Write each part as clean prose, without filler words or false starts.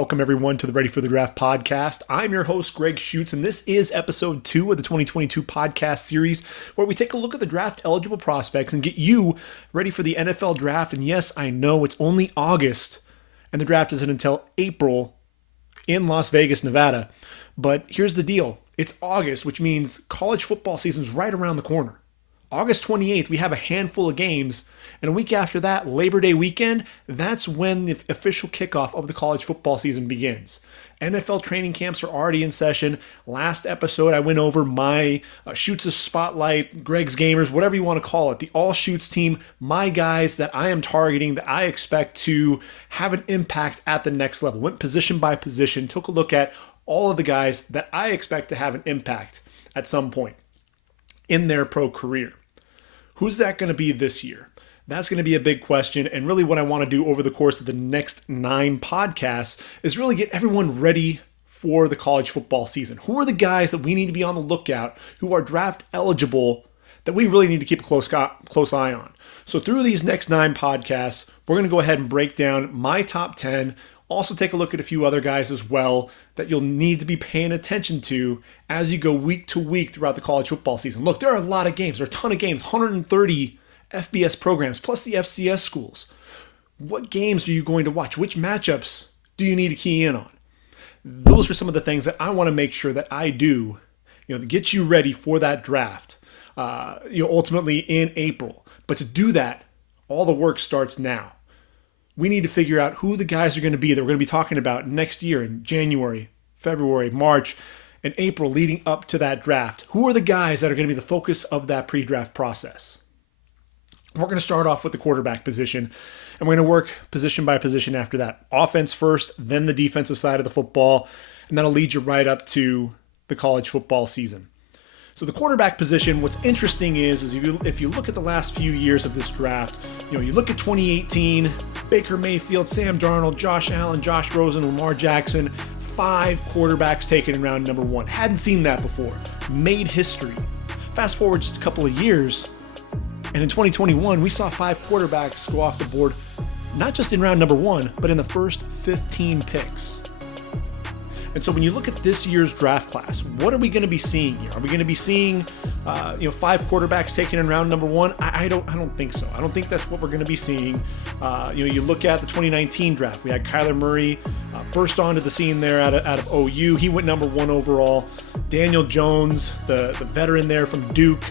Welcome everyone to the Ready for the Draft podcast. I'm your host, Gregg Schutze, and this is episode 2 of the 2022 podcast series where we take a look at the draft eligible prospects and get you ready for the NFL draft. And yes, I know it's only August and the draft isn't until April in Las Vegas, Nevada. But here's the deal. It's August, which means college football season's right around the corner. August 28th, we have a handful of games, and a week after that, Labor Day weekend, that's when the official kickoff of the college football season begins. NFL training camps are already in session. Last episode, I went over my Schutze Spotlight, Gregg's Gamers, whatever you want to call it, the All Schutze team, my guys that I am targeting, that I expect to have an impact at the next level. Went position by position, took a look at all of the guys that I expect to have an impact at some point in their pro career. Who's that going to be this year? That's going to be a big question. And really what I want to do over the course of the next 9 podcasts is really get everyone ready for the college football season. Who are the guys that we need to be on the lookout, who are draft eligible, that we really need to keep a close eye on? So through these next 9 podcasts, we're going to go ahead and break down my top 10, also take a look at a few other guys as well that you'll need to be paying attention to as you go week to week throughout the college football season. Look, there are a lot of games. There are a ton of games, 130 FBS programs, plus the FCS schools. What games are you going to watch? Which matchups do you need to key in on? Those are some of the things that I want to make sure that I do, to get you ready for that draft, ultimately in April. But to do that, all the work starts now. We need to figure out who the guys are going to be that we're going to be talking about next year in January, February, March, and April leading up to that draft. Who are the guys that are going to be the focus of that pre-draft process? We're going to start off with the quarterback position, and we're going to work position by position after that. Offense first, then the defensive side of the football, and that'll lead you right up to the college football season. So the quarterback position, what's interesting is if you look at the last few years of this draft, you look at 2018, Baker Mayfield, Sam Darnold, Josh Allen, Josh Rosen, Lamar Jackson, 5 quarterbacks taken in round number 1. Hadn't seen that before. Made history. Fast forward just a couple of years, and in 2021, we saw 5 quarterbacks go off the board, not just in round number 1, but in the first 15 picks. And so when you look at this year's draft class, what are we going to be seeing here? Are we going to be seeing, 5 quarterbacks taken in round number 1? I don't think so. I don't think that's what we're going to be seeing. You look at the 2019 draft. We had Kyler Murray burst onto the scene there out of OU. He went number 1 overall. Daniel Jones, the veteran there from Duke,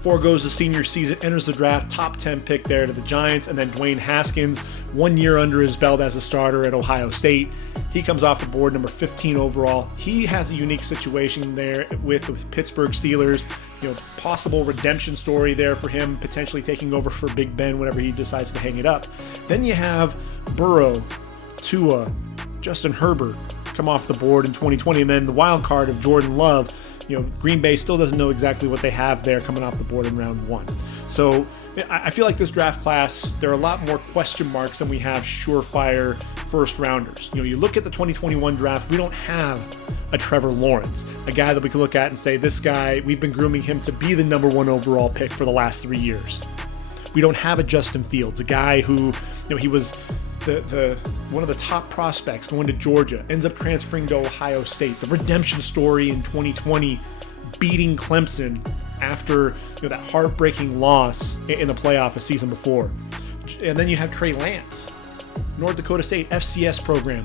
foregoes the senior season, enters the draft, top 10 pick there to the Giants. And then Dwayne Haskins, 1 year under his belt as a starter at Ohio State. He comes off the board, number 15 overall. He has a unique situation there with Pittsburgh Steelers. Possible redemption story there for him, potentially taking over for Big Ben whenever he decides to hang it up. Then you have Burrow, Tua, Justin Herbert come off the board in 2020. And then the wild card of Jordan Love. Green Bay still doesn't know exactly what they have there coming off the board in round 1. So I feel like this draft class, there are a lot more question marks than we have surefire first rounders. You look at the 2021 draft, we don't have a Trevor Lawrence, a guy that we can look at and say, this guy, we've been grooming him to be the number 1 overall pick for the last 3 years. We don't have a Justin Fields, a guy who, he was the one of the top prospects going to Georgia, ends up transferring to Ohio State. The redemption story in 2020, beating Clemson after that heartbreaking loss in the playoff a season before. And then you have Trey Lance, North Dakota State FCS program.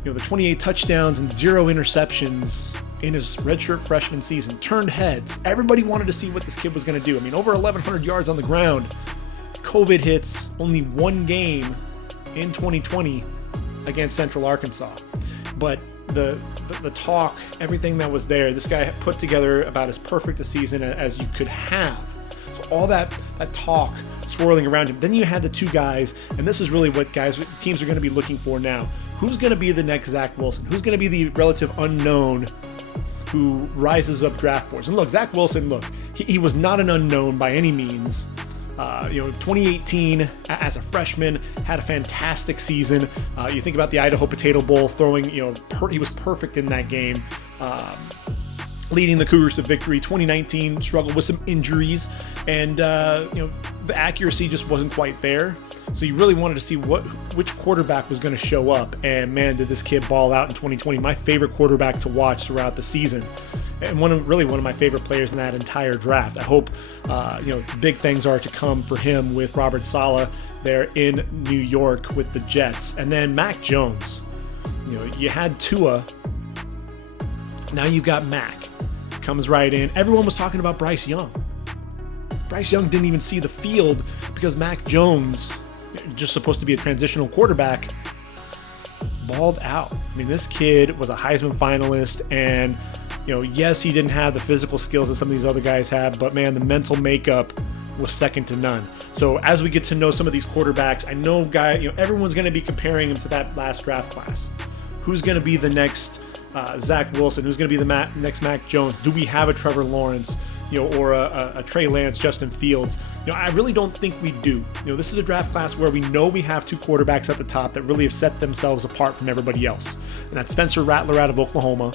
The 28 touchdowns and 0 interceptions in his redshirt freshman season turned heads. Everybody wanted to see what this kid was going to do. Over 1,100 yards on the ground. COVID hits, only 1 game in 2020 against Central Arkansas. But the talk, everything that was there, this guy put together about as perfect a season as you could have. So all that talk swirling around him. Then you had the 2 guys, and this is really what teams are going to be looking for now. Who's going to be the next Zach Wilson? Who's going to be the relative unknown who rises up draft boards? And look, Zach Wilson, he was not an unknown by any means. 2018 as a freshman, had a fantastic season. You think about the Idaho Potato Bowl, throwing, he was perfect in that game, leading the Cougars to victory. 2019 struggled with some injuries, and the accuracy just wasn't quite there. So you really wanted to see which quarterback was going to show up. And man, did this kid ball out in 2020. My favorite quarterback to watch throughout the season. And one of my favorite players in that entire draft. I hope, big things are to come for him with Robert Saleh there in New York with the Jets. And then Mac Jones. You had Tua. Now you've got Mac. Comes right in. Everyone was talking about Bryce Young. Bryce Young didn't even see the field because Mac Jones, just supposed to be a transitional quarterback, balled out. I mean, this kid was a Heisman finalist, and yes, he didn't have the physical skills that some of these other guys have, but man, the mental makeup was second to none. So as we get to know some of these quarterbacks, I know everyone's going to be comparing him to that last draft class. Who's going to be the next Zach Wilson? Who's going to be the next Mac Jones? Do we have a Trevor Lawrence, or a Trey Lance, Justin Fields? I really don't think we do. This is a draft class where we know we have two quarterbacks at the top that really have set themselves apart from everybody else. And that's Spencer Rattler out of Oklahoma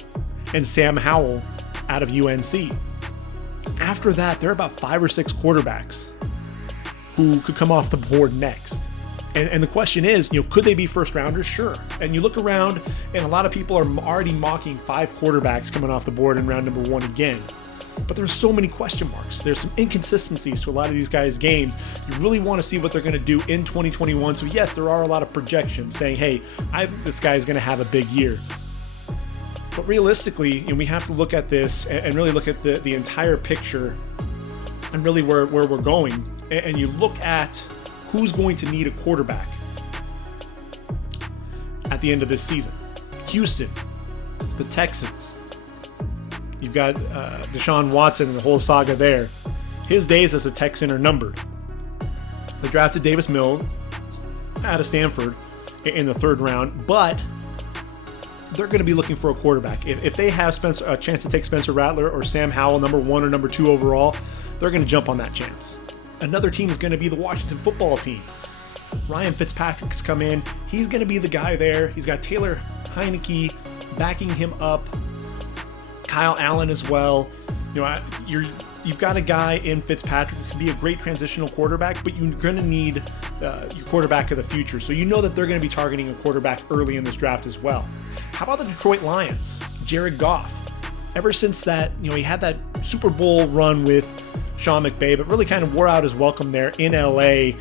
and Sam Howell out of UNC. After that, there are about 5 or 6 quarterbacks who could come off the board next. And the question is, could they be first rounders? Sure. And you look around, and a lot of people are already mocking 5 quarterbacks coming off the board in round number 1 again. But there's so many question marks. There's some inconsistencies to a lot of these guys' games. You really want to see what they're going to do in 2021. So yes, there are a lot of projections saying, hey, I think this guy is going to have a big year. But realistically, we have to look at this and really look at the entire picture and really where we're going. And you look at who's going to need a quarterback at the end of this season. Houston, the Texans. You've got Deshaun Watson and the whole saga there. His days as a Texan are numbered. They drafted Davis Mills out of Stanford in the 3rd round, but they're going to be looking for a quarterback. If they have a chance to take Spencer Rattler or Sam Howell, number 1 or number 2 overall, they're going to jump on that chance. Another team is going to be the Washington football team. Ryan Fitzpatrick's come in. He's going to be the guy there. He's got Taylor Heineke backing him up. Kyle Allen as well. You've got a guy in Fitzpatrick who can be a great transitional quarterback, but you're going to need your quarterback of the future. So that they're going to be targeting a quarterback early in this draft as well. How about the Detroit Lions? Jared Goff. Ever since that, he had that Super Bowl run with Sean McVay, but really kind of wore out his welcome there in LA.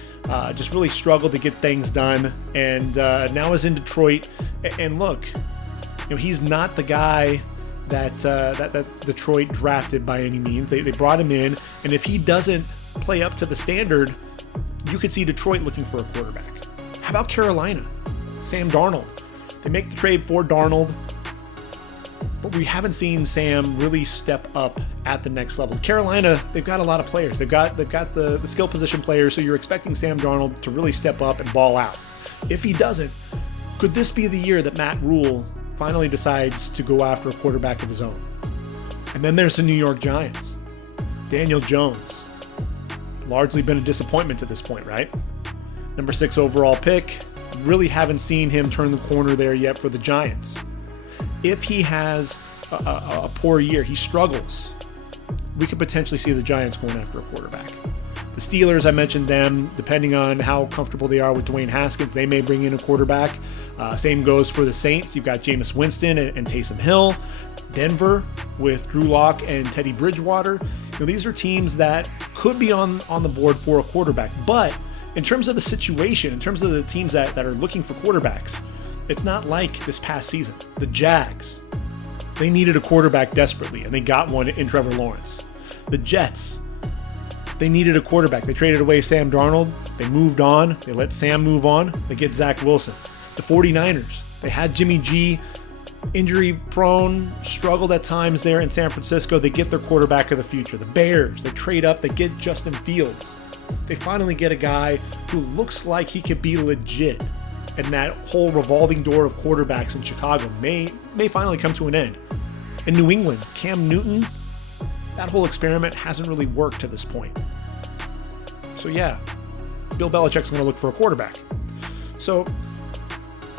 Just really struggled to get things done, and now is in Detroit. And look, he's not the guy that Detroit drafted by any means. They brought him in, and if he doesn't play up to the standard, you could see Detroit looking for a quarterback. How about Carolina? Sam Darnold. They make the trade for Darnold, but we haven't seen Sam really step up at the next level. Carolina, they've got a lot of players. They've got the skill position players, so you're expecting Sam Darnold to really step up and ball out. If he doesn't, could this be the year that Matt Rule finally decides to go after a quarterback of his own? And then there's the New York Giants. Daniel Jones. Largely been a disappointment to this point, right? Number 6 overall pick. Really haven't seen him turn the corner there yet for the Giants. If he has a poor year, he struggles, we could potentially see the Giants going after a quarterback. The Steelers, I mentioned them. Depending on how comfortable they are with Dwayne Haskins, they may bring in a quarterback. Same goes for the Saints. You've got Jameis Winston and Taysom Hill. Denver with Drew Lock and Teddy Bridgewater. These are teams that could be on the board for a quarterback. But in terms of the situation, in terms of the teams that are looking for quarterbacks, it's not like this past season. The Jags, they needed a quarterback desperately, and they got one in Trevor Lawrence. The Jets, they needed a quarterback. They traded away Sam Darnold. They moved on. They let Sam move on. They get Zach Wilson. The 49ers, they had Jimmy G, injury prone, struggled at times there in San Francisco. They get their quarterback of the future. The Bears, they trade up. They get Justin Fields. They finally get a guy who looks like he could be legit. And that whole revolving door of quarterbacks in Chicago may finally come to an end. In New England, Cam Newton, that whole experiment hasn't really worked to this point. So yeah, Bill Belichick's going to look for a quarterback. So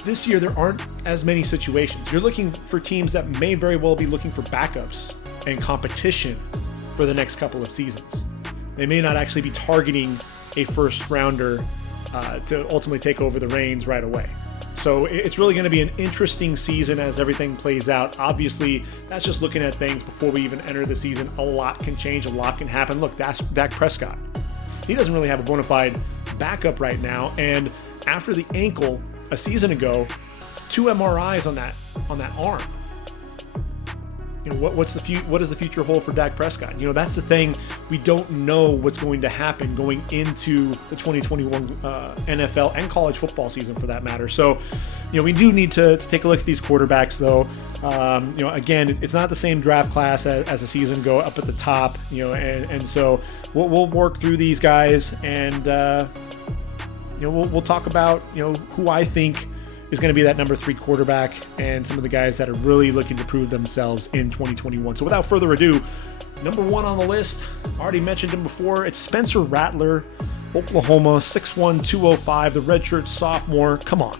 this year, there aren't as many situations. You're looking for teams that may very well be looking for backups and competition for the next couple of seasons. They may not actually be targeting a first rounder to ultimately take over the reins right away. So it's really going to be an interesting season as everything plays out. Obviously, that's just looking at things before we even enter the season. A lot can change, a lot can happen. Look, that's Dak Prescott. He doesn't really have a bona fide backup right now. And after the ankle a season ago, 2 MRIs on that arm. What does the future hold for Dak Prescott? That's the thing. We don't know what's going to happen going into the 2021 NFL and college football season, for that matter. So, we do need to take a look at these quarterbacks, though. Again, it's not the same draft class as a season ago up at the top. And so we'll work through these guys, and we'll talk about who I think is going to be that number 3 quarterback and some of the guys that are really looking to prove themselves in 2021. So without further ado, number 1 on the list, already mentioned him before, it's Spencer Rattler, Oklahoma, 6'1", 205, the redshirt sophomore. Come on.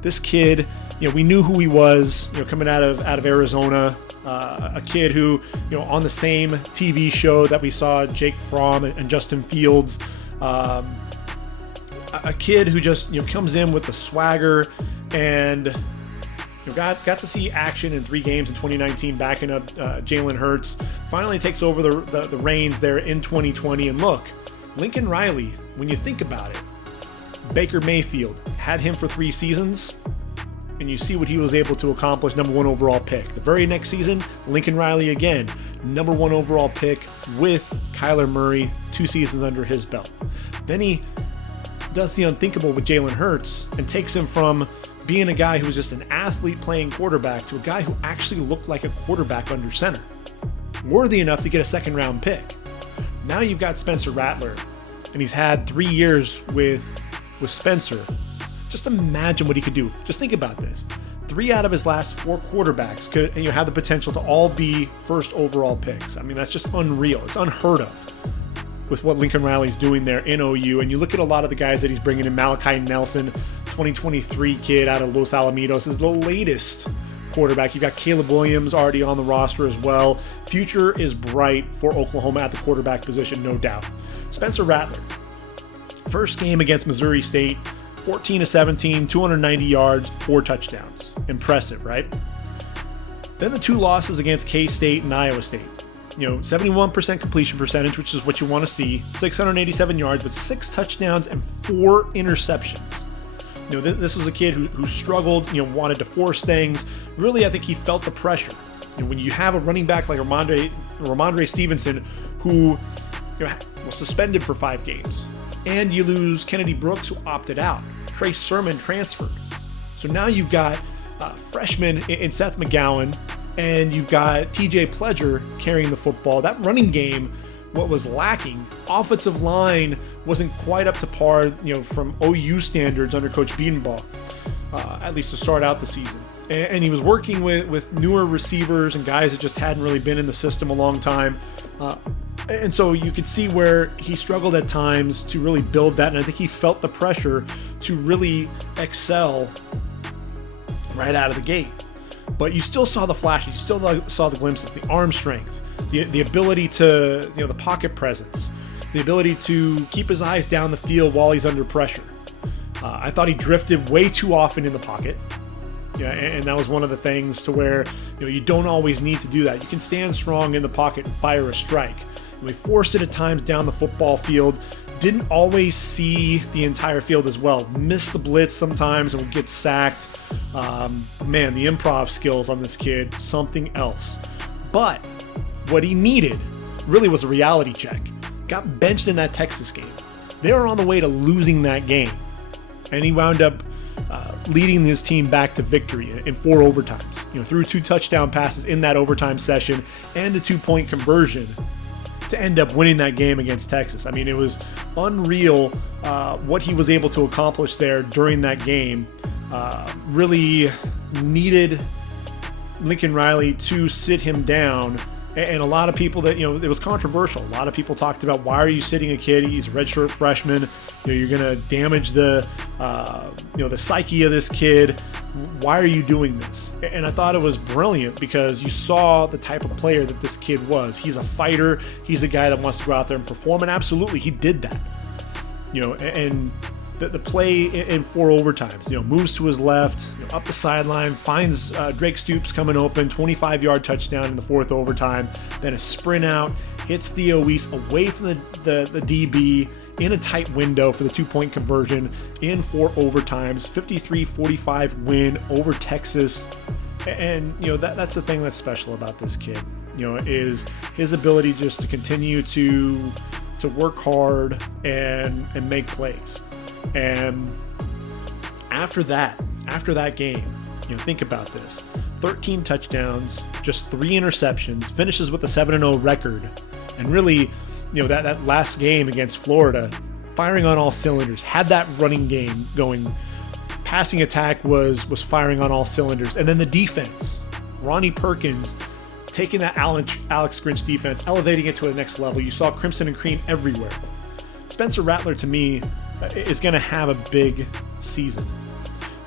This kid, we knew who he was, coming out of Arizona, a kid who, on the same TV show that we saw Jake Fromm and Justin Fields, a kid who just comes in with the swagger, and got to see action in 3 games in 2019 backing up Jalen Hurts. Finally takes over the reins there in 2020. And look, Lincoln Riley, when you think about it, Baker Mayfield had him for 3 seasons, and you see what he was able to accomplish, number 1 overall pick. The very next season, Lincoln Riley again, number 1 overall pick with Kyler Murray, 2 seasons under his belt. Then he does the unthinkable with Jalen Hurts and takes him from being a guy who was just an athlete playing quarterback to a guy who actually looked like a quarterback under center, worthy enough to get a 2nd-round pick. Now you've got Spencer Rattler, and he's had 3 years with Spencer. Just imagine what he could do. Just think about this. 3 out of his last 4 quarterbacks could have the potential to all be 1st overall picks. I mean, that's just unreal. It's unheard of with what Lincoln Riley's doing there in OU. And you look at a lot of the guys that he's bringing in. Malachi Nelson, 2023 kid out of Los Alamitos, is the latest quarterback. You've got Caleb Williams already on the roster as well. Future is bright for Oklahoma at the quarterback position, no doubt. Spencer Rattler, first game against Missouri State, 14-17, 290 yards, 4 touchdowns. Impressive, right? Then the 2 losses against K-State and Iowa State. 71% completion percentage, which is what you want to see. 687 yards with 6 touchdowns and 4 interceptions. This was a kid who struggled, wanted to force things. Really, I think he felt the pressure. When you have a running back like Ramondre Stevenson, who was suspended for 5 games, and you lose Kennedy Brooks, who opted out. Trey Sermon transferred. So now you've got freshman in Seth McGowan, and you've got TJ Pledger carrying the football. That running game, what was lacking, offensive line wasn't quite up to par, from OU standards under Coach Biedenbaugh, at least to start out the season. And he was working with newer receivers and guys that just hadn't really been in the system a long time. And so you could see where he struggled at times to really build that. And I think he felt the pressure to really excel right out of the gate. But you still saw the flashes, you still saw the glimpses, the arm strength, the ability to, the pocket presence, the ability to keep his eyes down the field while he's under pressure. I thought he drifted way too often in the pocket. Yeah, and that was one of the things to where, you don't always need to do that. You can stand strong in the pocket and fire a strike. And we forced it at times down the football field. Didn't always see the entire field as well. Missed the blitz sometimes and would get sacked. Man, the improv skills on this kid, something else. But what he needed really was a reality check. Got benched in that Texas game. They were on the way to losing that game. And he wound up leading his team back to victory in 4 overtimes. Threw 2 touchdown passes in that overtime session and a 2-point conversion to end up winning that game against Texas. I mean, it was unreal what he was able to accomplish there during that game. Really needed Lincoln Riley to sit him down. And a lot of people that, it was controversial. A lot of people talked about, why are you sitting a kid? He's a redshirt freshman. You're going to damage the psyche of this kid. Why are you doing this? And I thought it was brilliant because you saw the type of player that this kid was. He's a fighter. He's a guy that wants to go out there and perform. And absolutely, he did that. And the play in 4 overtimes. Moves to his left, up the sideline, finds Drake Stoops coming open, 25-yard touchdown in the 4th overtime. Then a sprint out, hits Theo Weiss away from the DB in a tight window for the 2-point conversion in 4 overtimes. 53-45 win over Texas. And that's the thing that's special about this kid. Is his ability just to continue to work hard and make plays. And after that game, think about this: 13 touchdowns, just 3 interceptions, finishes with a 7-0 record, and really, that last game against Florida, firing on all cylinders, had that running game going. Passing attack was firing on all cylinders, and then the defense, Ronnie Perkins taking that Alex Grinch defense, elevating it to the next level. You saw crimson and cream everywhere. Spencer Rattler, to me, is going to have a big season.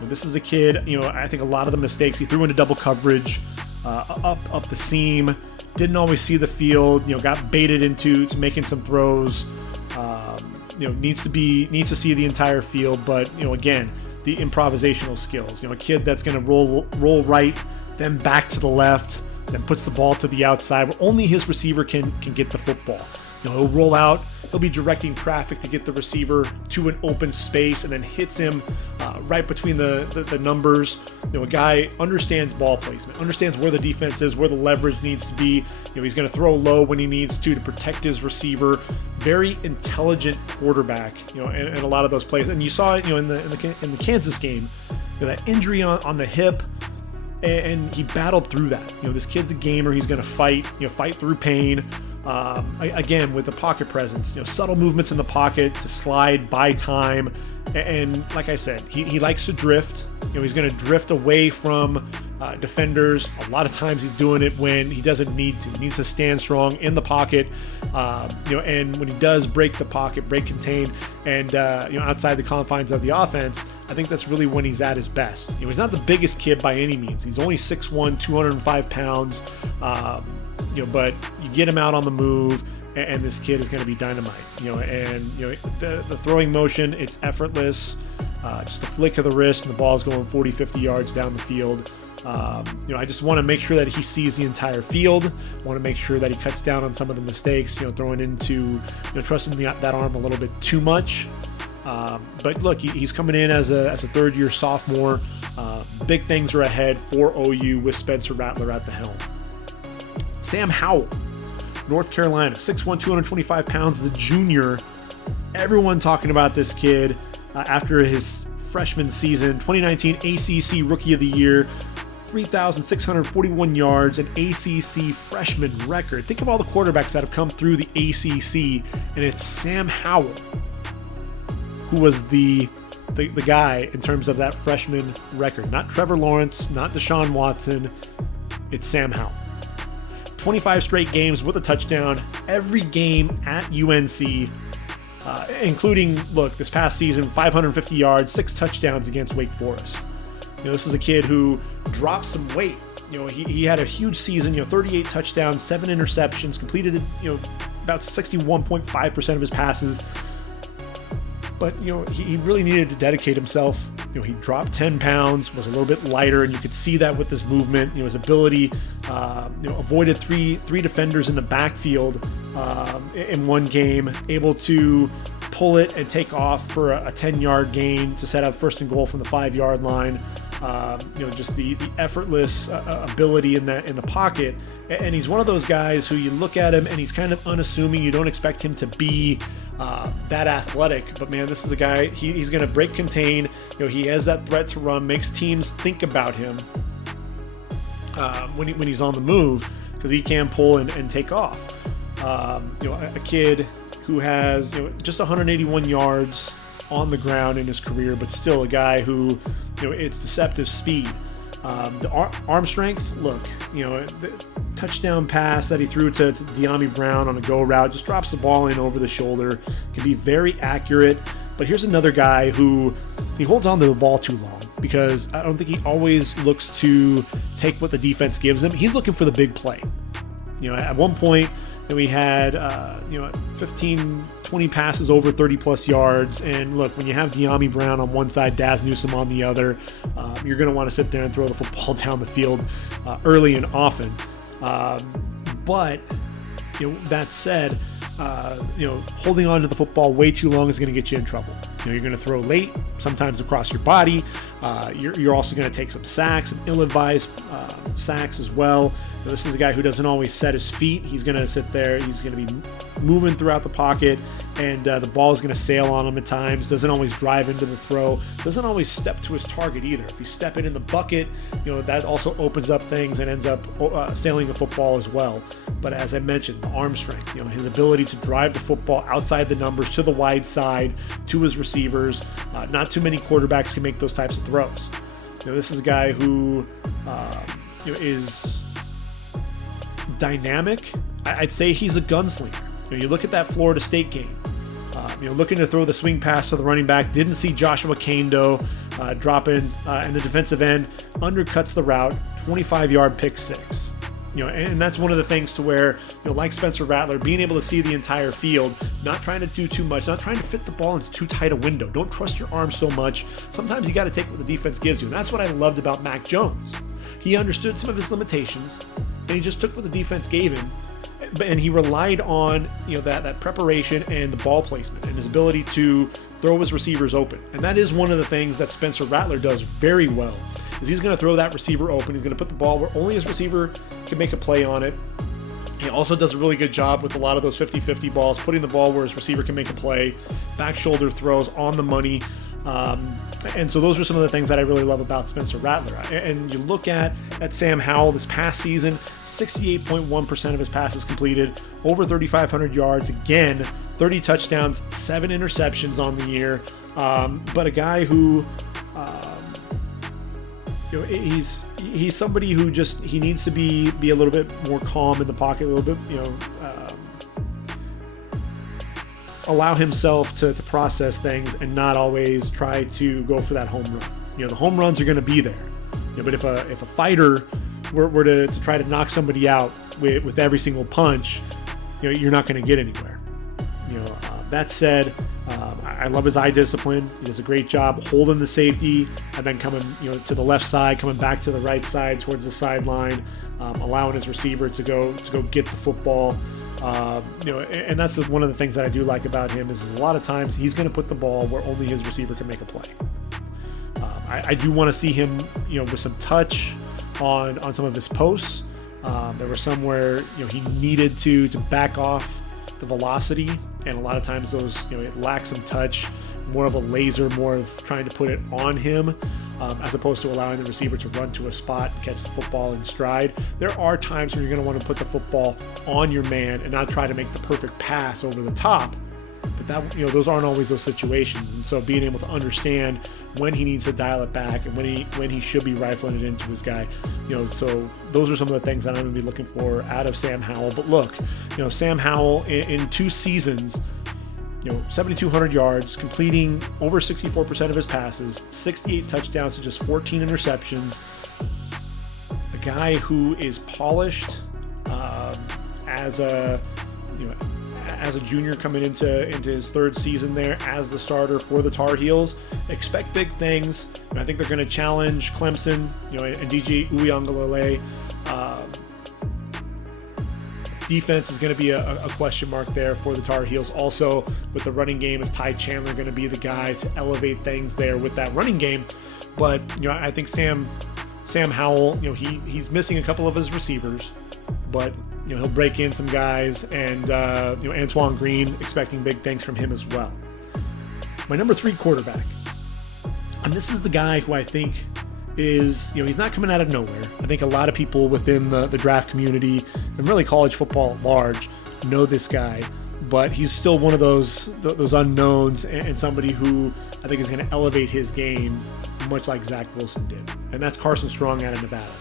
This is a kid, I think a lot of the mistakes, he threw into double coverage, up the seam, didn't always see the field, got baited into making some throws, needs to see the entire field, but, again, the improvisational skills. A kid that's going to roll right, then back to the left, then puts the ball to the outside where only his receiver can get the football. He'll roll out, he'll be directing traffic to get the receiver to an open space, and then hits him right between the numbers. A guy understands ball placement, understands where the defense is, where the leverage needs to be. He's going to throw low when he needs to protect his receiver. Very intelligent quarterback, in a lot of those plays. And you saw it, in the Kansas game, that injury on the hip, and he battled through that. This kid's a gamer. He's going to fight through pain. Again, with the pocket presence, subtle movements in the pocket to slide, buy time. And like I said, he likes to drift. He's going to drift away from defenders. A lot of times he's doing it when he doesn't need to. He needs to stand strong in the pocket. And when he does break the pocket, break contain, and outside the confines of the offense, I think that's really when he's at his best. He's not the biggest kid by any means. He's only 6'1", 205 pounds. But you get him out on the move, and this kid is going to be dynamite. The throwing motion, it's effortless. Just a flick of the wrist, and the ball's going 40, 50 yards down the field. I just want to make sure that he sees the entire field. I want to make sure that he cuts down on some of the mistakes, throwing into, trusting that arm a little bit too much. But look, he's coming in as a third-year sophomore. Big things are ahead for OU with Spencer Rattler at the helm. Sam Howell, North Carolina, 6'1", 225 pounds, the junior. Everyone talking about this kid after his freshman season. 2019 ACC Rookie of the Year, 3,641 yards, an ACC freshman record. Think of all the quarterbacks that have come through the ACC, and it's Sam Howell who was the guy in terms of that freshman record. Not Trevor Lawrence, not Deshaun Watson. It's Sam Howell. 25 straight games with a touchdown, every game at UNC, including, this past season, 550 yards, 6 touchdowns against Wake Forest. This is a kid who dropped some weight. He had a huge season, 38 touchdowns, 7 interceptions, completed, about 61.5% of his passes. But, he really needed to dedicate himself. He dropped 10 pounds, was a little bit lighter, and you could see that with his movement. His ability, avoided three defenders in the backfield in one game, able to pull it and take off for a 10-yard gain to set up first and goal from the 5-yard line. Just the effortless ability in the pocket. And he's one of those guys who you look at him and he's kind of unassuming. You don't expect him to be that athletic, but man, this is a guy, he's going to break contain. He has that threat to run, makes teams think about him when he's on the move, because he can pull and take off. A kid who has just 181 yards on the ground in his career, but still a guy who, it's deceptive speed. The arm strength, the touchdown pass that he threw to De'Ami Brown on a go route, just drops the ball in over the shoulder, can be very accurate. But here's another guy who he holds on to the ball too long, because I don't think he always looks to take what the defense gives him. He's looking for the big play. At one point, we had 15, 20 passes over 30 plus yards. And look, when you have De'Ami Brown on one side, Daz Newsome on the other, you're going to want to sit there and throw the football down the field early and often. But that said, holding on to the football way too long is going to get you in trouble. You're going to throw late, sometimes across your body. You're also going to take some sacks, some ill-advised sacks as well. This is a guy who doesn't always set his feet. He's going to sit there. He's going to be moving throughout the pocket, and the ball is going to sail on him at times. Doesn't always drive into the throw. Doesn't always step to his target either. If you step it in the bucket, that also opens up things and ends up sailing the football as well. But as I mentioned, the arm strength, his ability to drive the football outside the numbers to the wide side to his receivers. Not too many quarterbacks can make those types of throws. This is a guy who is dynamic. I'd say he's a gunslinger. You look at that Florida State game, looking to throw the swing pass to the running back. Didn't see Joshua Kando drop in, and the defensive end undercuts the route, 25-yard pick six. And that's one of the things to where, like Spencer Rattler, being able to see the entire field, not trying to do too much, not trying to fit the ball into too tight a window. Don't trust your arm so much. Sometimes you got to take what the defense gives you. And that's what I loved about Mac Jones. He understood some of his limitations, and he just took what the defense gave him. And he relied on, that preparation and the ball placement and his ability to throw his receivers open. And that is one of the things that Spencer Rattler does very well. Is he's going to throw that receiver open. He's going to put the ball where only his receiver can make a play on it. He also does a really good job with a lot of those 50-50 balls, putting the ball where his receiver can make a play, back shoulder throws on the money. And so those are some of the things that I really love about Spencer Rattler. And you look at Sam Howell this past season, 68.1% of his passes completed, over 3,500 yards. Again, 30 touchdowns, 7 interceptions on the year. But a guy who... he's somebody who he needs to be a little bit more calm in the pocket, a little bit, allow himself to process things and not always try to go for that home run. The home runs are going to be there. But if a fighter were to try to knock somebody out with every single punch, you're not going to get anywhere. That said, I love his eye discipline. He does a great job holding the safety and then coming, to the left side, coming back to the right side towards the sideline, allowing his receiver to go get the football. And that's one of the things that I do like about him is a lot of times he's going to put the ball where only his receiver can make a play. I do want to see him, with some touch on some of his posts. There were some where he needed to back off the velocity, and a lot of times those, it lacks some touch, more of a laser, more of trying to put it on him, as opposed to allowing the receiver to run to a spot and catch the football in stride. There are times where you're going to want to put the football on your man and not try to make the perfect pass over the top, but that, those aren't always those situations. And so being able to understand when he needs to dial it back and when he should be rifling it into his guy, so those are some of the things that I'm going to be looking for out of Sam Howell. But look, Sam Howell in 2 seasons, 7,200 yards, completing over 64% of his passes, 68 touchdowns to just 14 interceptions. A guy who is polished as a junior coming into his 3rd season there as the starter for the Tar Heels. Expect big things. I think they're going to challenge Clemson, and DJ Uiagalelei. Defense is going to be a question mark there for the Tar Heels. Also, with the running game, is Ty Chandler going to be the guy to elevate things there with that running game? But I think Sam Howell, he's missing a couple of his receivers, but he'll break in some guys, and Antoine Green, expecting big things from him as well. My number 3 quarterback, and this is the guy who I think is, he's not coming out of nowhere. I think a lot of people within the draft community and really college football at large know this guy, but he's still one of those unknowns and somebody who I think is going to elevate his game much like Zach Wilson did. And that's Carson Strong out of Nevada.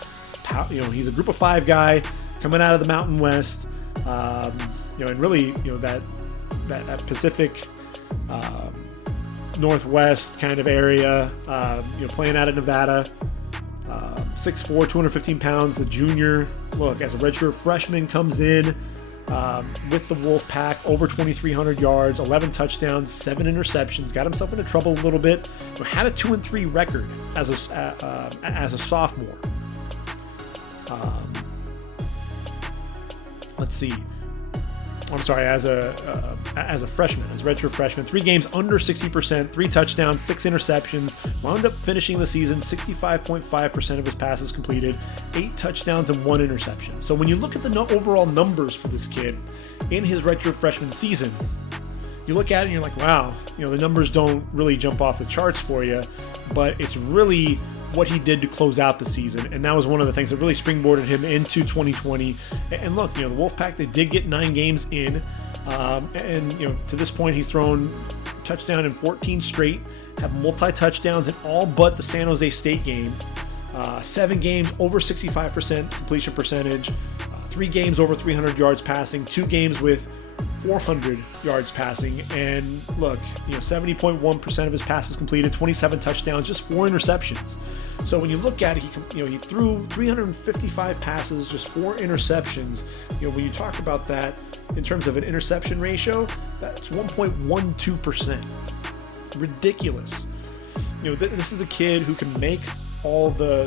He's a group of 5 guy coming out of the Mountain West, and really, that Pacific Northwest kind of area, playing out of Nevada, 6'4", 215 pounds, the junior. Look, as a redshirt freshman comes in, with the Wolfpack, over 2,300 yards, 11 touchdowns, 7 interceptions, got himself into trouble a little bit, had a 2-3 record as a sophomore. Let's see. I'm sorry, as a freshman, as a redshirt freshman, 3 games under 60%, 3 touchdowns, 6 interceptions, wound up finishing the season 65.5% of his passes completed, 8 touchdowns and 1 interception. So when you look at the overall numbers for this kid in his redshirt freshman season, you look at it and you're like, wow, the numbers don't really jump off the charts for you, but it's really what he did to close out the season, and that was one of the things that really springboarded him into 2020. And look, the Wolfpack, they did get 9 games in, and to this point he's thrown touchdown in 14 straight, have multi-touchdowns in all but the San Jose State game, 7 games over 65% completion percentage, 3 games over 300 yards passing, 2 games with 400 yards passing, and look, 70.1% of his passes completed, 27 touchdowns, just 4 interceptions. So when you look at it, he threw 355 passes, just 4 interceptions. When you talk about that in terms of an interception ratio, that's 1.12%. Ridiculous. This is a kid who can make all the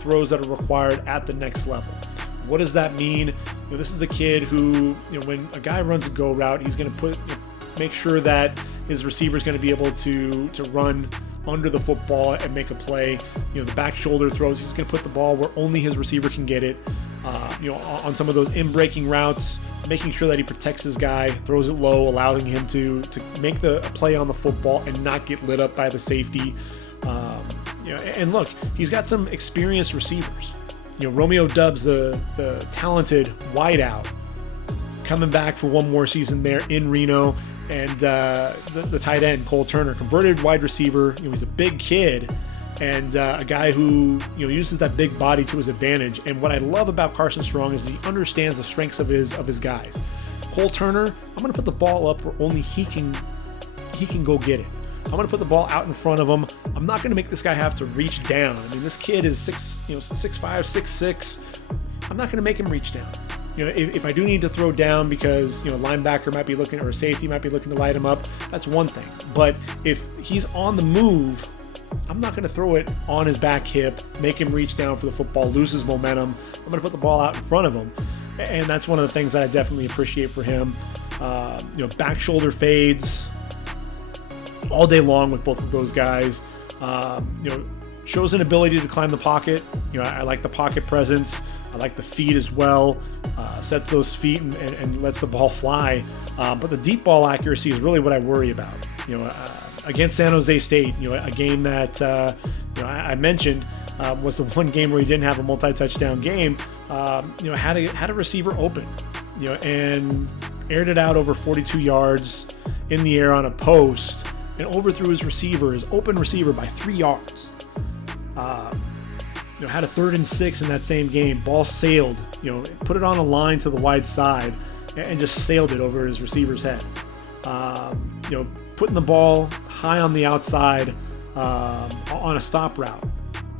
throws that are required at the next level. What does that mean? This is a kid who, when a guy runs a go route, he's going to make sure that his receiver is going to be able to run under the football and make a play. The back shoulder throws, he's going to put the ball where only his receiver can get it. On some of those in-breaking routes, making sure that he protects his guy, throws it low, allowing him to make the play on the football and not get lit up by the safety. And look, he's got some experienced receivers. Romeo Doubs, the talented wideout, coming back for one more season there in Reno, and the tight end, Cole Turner, converted wide receiver. He's a big kid, and a guy who uses that big body to his advantage. And what I love about Carson Strong is he understands the strengths of his guys. Cole Turner, I'm going to put the ball up where only he can go get it. I'm going to put the ball out in front of him. I'm not going to make this guy have to reach down. I mean, this kid is 6'5", 6'6". I'm not going to make him reach down. If I do need to throw down because, a linebacker might be looking, or a safety might be looking to light him up, that's one thing. But if he's on the move, I'm not going to throw it on his back hip, make him reach down for the football, lose his momentum. I'm going to put the ball out in front of him. And that's one of the things that I definitely appreciate for him. Back shoulder fades all day long with both of those guys. Shows an ability to climb the pocket. I like the pocket presence. I like the feet as well. Sets those feet and lets the ball fly. But the deep ball accuracy is really what I worry about. Against San Jose State, a game that I mentioned was the one game where he didn't have a multi-touchdown game. Had a receiver open, and aired it out over 42 yards in the air on a post, and overthrew his open receiver by 3 yards. Had a 3rd and 6 in that same game. Ball sailed, put it on a line to the wide side and just sailed it over his receiver's head. Putting the ball high on the outside on a stop route.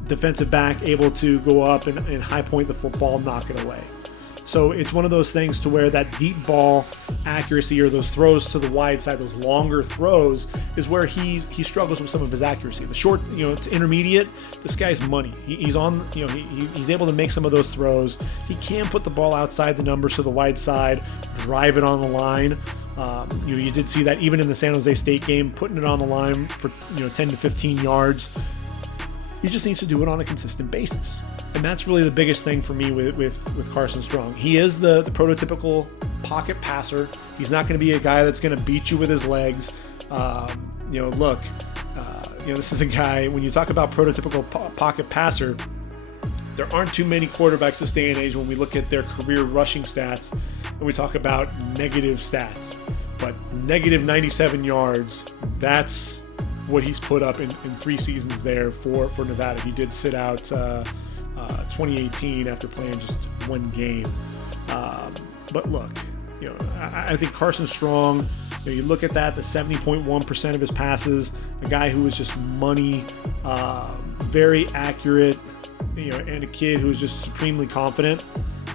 Defensive back able to go up and high point the football, knock it away. So it's one of those things to where that deep ball accuracy, or those throws to the wide side, those longer throws, is where he struggles with some of his accuracy. The short, to intermediate, this guy's money. He's on, he's able to make some of those throws. He can put the ball outside the numbers to the wide side, drive it on the line. You did see that even in the San Jose State game, putting it on the line for 10 to 15 yards. He just needs to do it on a consistent basis. And that's really the biggest thing for me with Carson Strong. He is the prototypical pocket passer. He's not going to be a guy that's going to beat you with his legs. This is a guy, when you talk about prototypical pocket passer, there aren't too many quarterbacks this day and age when we look at their career rushing stats and we talk about negative stats. But negative 97 yards, that's what he's put up in 3 seasons there for Nevada. He did sit out 2018 after playing just 1 game. But look, I think Carson Strong, you look at that, the 70.1% of his passes, a guy who was just money, very accurate, and a kid who's just supremely confident.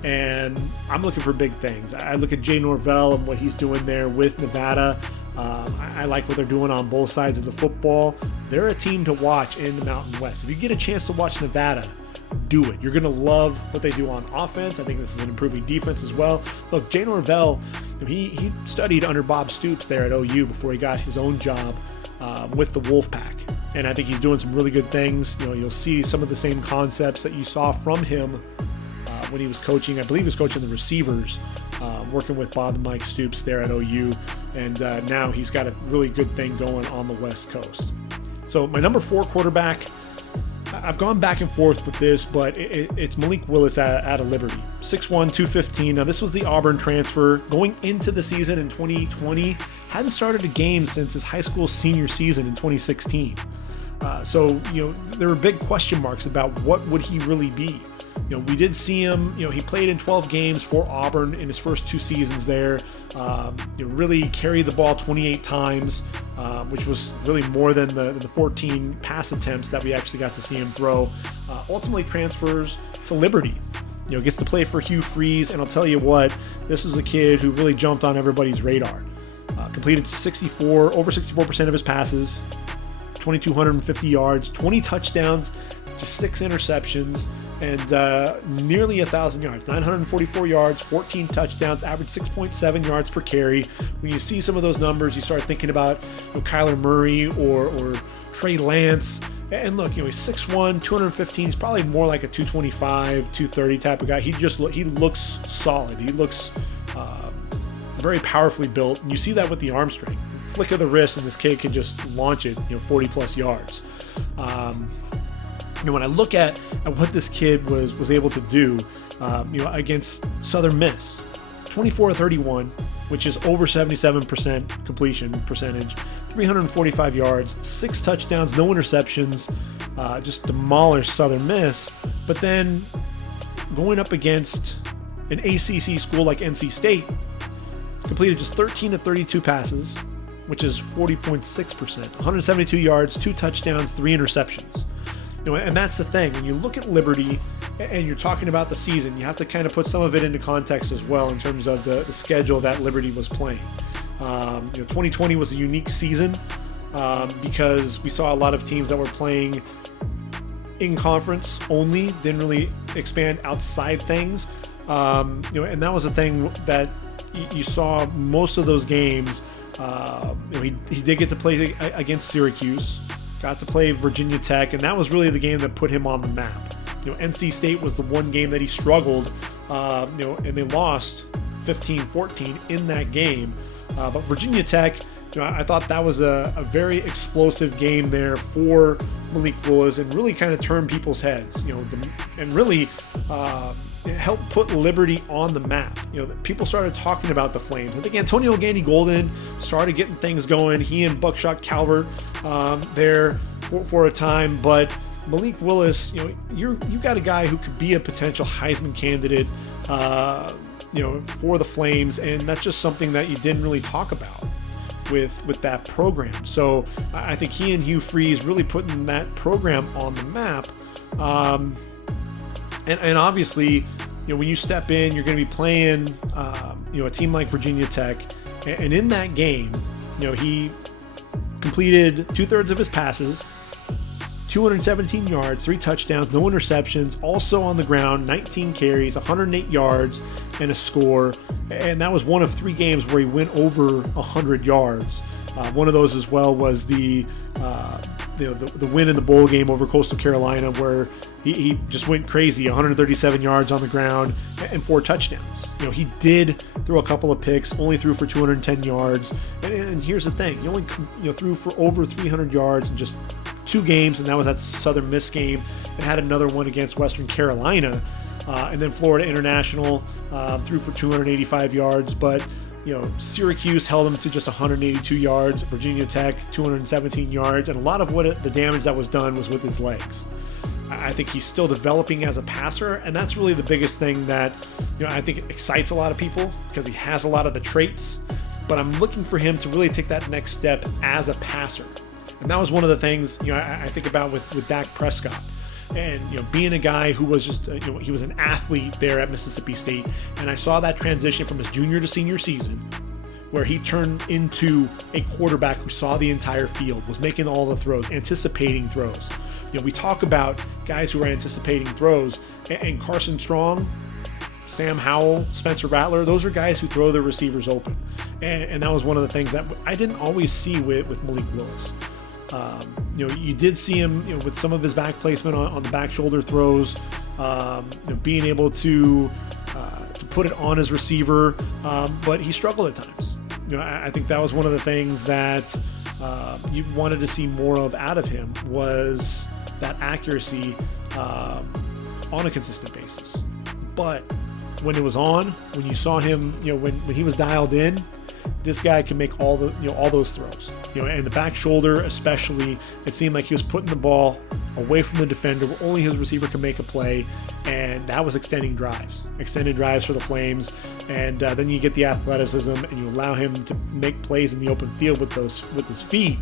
and I'm looking for big things. I look at Jay Norvell and what he's doing there with Nevada. I like what they're doing on both sides of the football. They're a team to watch in the Mountain West. If you get a chance to watch Nevada, do it. You're going to love what they do on offense. I think this is an improving defense as well. Look, Jay Norvell, he studied under Bob Stoops there at OU before he got his own job with the Wolfpack. And I think he's doing some really good things. You'll see some of the same concepts that you saw from him when he was coaching. I believe he was coaching the receivers, working with Bob and Mike Stoops there at OU. And now he's got a really good thing going on the West Coast. So my number 4 quarterback, I've gone back and forth with this, but it's Malik Willis out of Liberty. 6'1", 215. Now, this was the Auburn transfer going into the season in 2020. Hadn't started a game since his high school senior season in 2016. So there were big question marks about what would he really be. We did see him, he played in 12 games for Auburn in his first 2 seasons there. Really carried the ball 28 times, which was really more than the 14 pass attempts that we actually got to see him throw. Ultimately transfers to Liberty, gets to play for Hugh Freeze. And I'll tell you what, this was a kid who really jumped on everybody's radar. Completed over 64% of his passes, 2,250 yards, 20 touchdowns, just 6 interceptions, and nearly 1,000 yards, 944 yards, 14 touchdowns, average 6.7 yards per carry. When you see some of those numbers, you start thinking about Kyler Murray or Trey Lance. And look, he's 6'1", 215. He's probably more like a 225, 230 type of guy. He looks solid. He looks very powerfully built. And you see that with the arm strength. Flick of the wrist, and this kid can just launch it, 40 plus yards. When I look at what this kid was able to do, against Southern Miss, 24-31, which is over 77% completion percentage, 345 yards, 6 touchdowns, no interceptions, just demolished Southern Miss. But then going up against an ACC school like NC State, completed just 13 of 32 passes, which is 40.6%, 172 yards, 2 touchdowns, 3 interceptions. And that's the thing. When you look at Liberty and you're talking about the season, you have to kind of put some of it into context as well in terms of the schedule that Liberty was playing. 2020 was a unique season because we saw a lot of teams that were playing in conference only, didn't really expand outside things. And that was the thing that you saw most of those games. He did get to play against Syracuse, got to play Virginia Tech, and that was really the game that put him on the map. NC State was the one game that he struggled, and they lost 15-14 in that game. But Virginia Tech, I thought that was a very explosive game there for Malik Willis, and really kind of turned people's heads, and really helped put Liberty on the map. People started talking about the Flames. I think Antonio Gandy-Golden started getting things going. He and Buckshot Calvert there for a time, but Malik Willis, you got a guy who could be a potential Heisman candidate, for the Flames, and that's just something that you didn't really talk about with that program. So I think he and Hugh Freeze really putting that program on the map. And obviously, when you step in, you're going to be playing, a team like Virginia Tech, and in that game, he completed 2/3 of his passes, 217 yards, 3 touchdowns, no interceptions, also on the ground, 19 carries, 108 yards, and a score. And that was one of 3 games where he went over 100 yards. One of those as well was the win in the bowl game over Coastal Carolina, where he just went crazy, 137 yards on the ground and 4 touchdowns. He did throw a couple of picks, only threw for 210 yards. And here's the thing, he only threw for over 300 yards in just 2 games, and that was that Southern Miss game, and had another one against Western Carolina. And then Florida International threw for 285 yards, but Syracuse held him to just 182 yards. Virginia Tech 217 yards, and a lot of the damage that was done was with his legs. I think he's still developing as a passer, and that's really the biggest thing that I think excites a lot of people, because he has a lot of the traits. But I'm looking for him to really take that next step as a passer, and that was one of the things I think about with Dak Prescott. And being a guy who was just he was an athlete there at Mississippi State, and I saw that transition from his junior to senior season, where he turned into a quarterback who saw the entire field, was making all the throws, anticipating throws. We talk about guys who are anticipating throws, and Carson Strong, Sam Howell, Spencer Rattler, those are guys who throw their receivers open. And that was one of the things that I didn't always see with Malik Willis. You did see him with some of his back placement on the back shoulder throws, being able to put it on his receiver, but he struggled at times. I think that was one of the things that you wanted to see more of out of him, was that accuracy on a consistent basis. But when it was on, when you saw him, when he was dialed in, this guy can make all those throws. And the back shoulder especially, it seemed like he was putting the ball away from the defender where only his receiver can make a play, and that was extended drives for the Flames. And then you get the athleticism, and you allow him to make plays in the open field with his feet.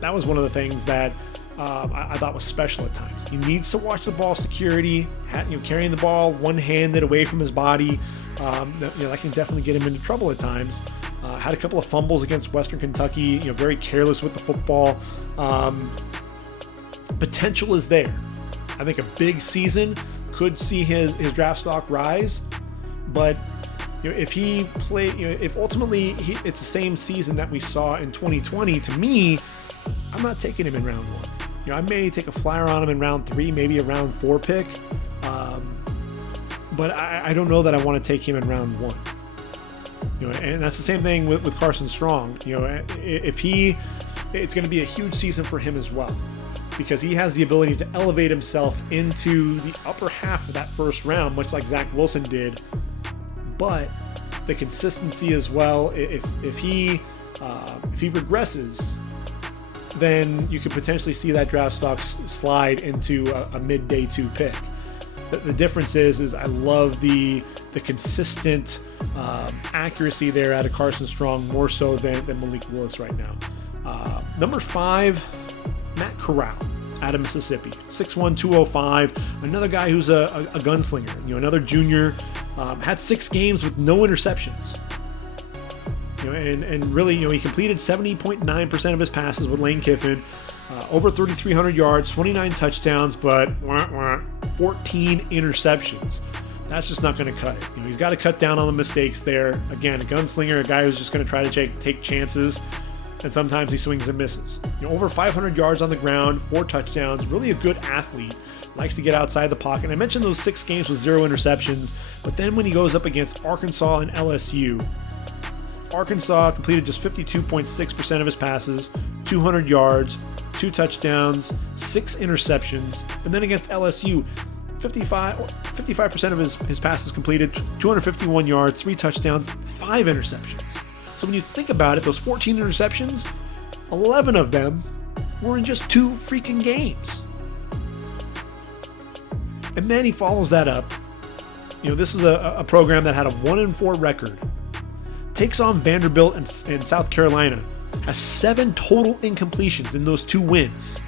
That was one of the things that I thought was special at times. He needs to watch the ball security, carrying the ball one-handed away from his body. That can definitely get him into trouble at times. Had a couple of fumbles against Western Kentucky, very careless with the football. Potential is there. I think a big season could see his draft stock rise, but if he play, if ultimately it's the same season that we saw in 2020, to me, I'm not taking him in round 1. I may take a flyer on him in round 3, maybe a round 4 pick, but I don't know that I want to take him in round 1. And that's the same thing with Carson Strong. It's going to be a huge season for him as well, because he has the ability to elevate himself into the upper half of that first round, much like Zach Wilson did. But the consistency as well, if he regresses, then you could potentially see that draft stock slide into a mid-day 2 pick. The difference is I love the consistent accuracy there out of Carson Strong, more so than Malik Willis right now. Number 5, Matt Corral out of Mississippi, 6'1", 205. Another guy who's a gunslinger. Another junior, had 6 games with no interceptions. And really, he completed 70.9% of his passes with Lane Kiffin, over 3,300 yards, 29 touchdowns, but 14 interceptions. That's just not going to cut it. He's got to cut down on the mistakes there. Again, a gunslinger, a guy who's just going to try to take chances, and sometimes he swings and misses. Over 500 yards on the ground, 4 touchdowns, really a good athlete. Likes to get outside the pocket. I mentioned those 6 games with 0 interceptions, but then when he goes up against Arkansas and LSU, Arkansas completed just 52.6% of his passes, 200 yards, 2 touchdowns, 6 interceptions. And then against LSU, 55% of his passes completed, 251 yards, 3 touchdowns, 5 interceptions. So when you think about it, those 14 interceptions, 11 of them were in just 2 freaking games. And then he follows that up. This is a program that had a 1-4 record. Takes on Vanderbilt and South Carolina. Has 7 total incompletions in those 2 wins.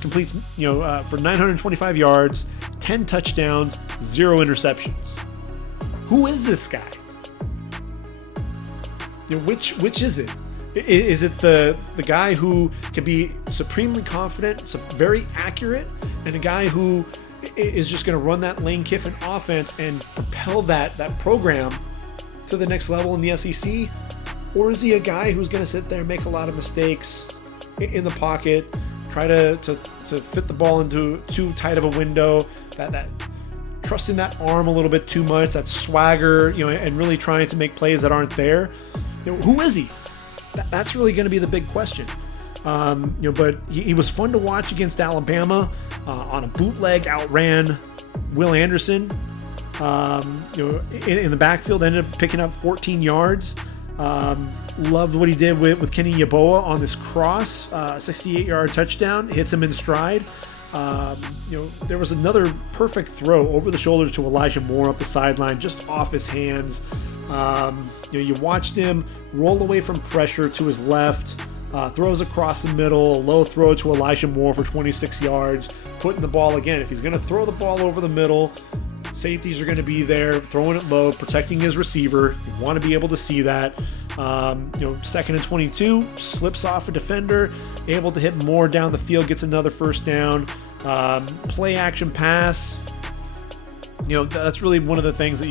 Completes, for 925 yards, 10 touchdowns, 0 interceptions. Who is this guy? Which is it? Is it the guy who can be supremely confident, very accurate, and a guy who is just going to run that Lane Kiffin offense and propel that program to the next level in the SEC? Or is he a guy who's going to sit there and make a lot of mistakes in the pocket, try to fit the ball into too tight of a window, that trusting that arm a little bit too much, that swagger, and really trying to make plays that aren't there? Who is he? That's really going to be the big question. But he was fun to watch against Alabama. On a bootleg, outran Will Anderson. In the backfield, ended up picking up 14 yards. Loved what he did with Kenny Yeboah on this cross, 68-yard touchdown, hits him in stride. There was another perfect throw over the shoulder to Elijah Moore up the sideline, just off his hands. You watched him roll away from pressure to his left, throws across the middle, a low throw to Elijah Moore for 26 yards. putting the ball, again, if he's going to throw the ball over the middle, safeties are going to be there, throwing it low, protecting his receiver. You want to be able to see that. 2nd and 22, slips off a defender, able to hit more down the field, gets another first down. Play action pass. That's really one of the things that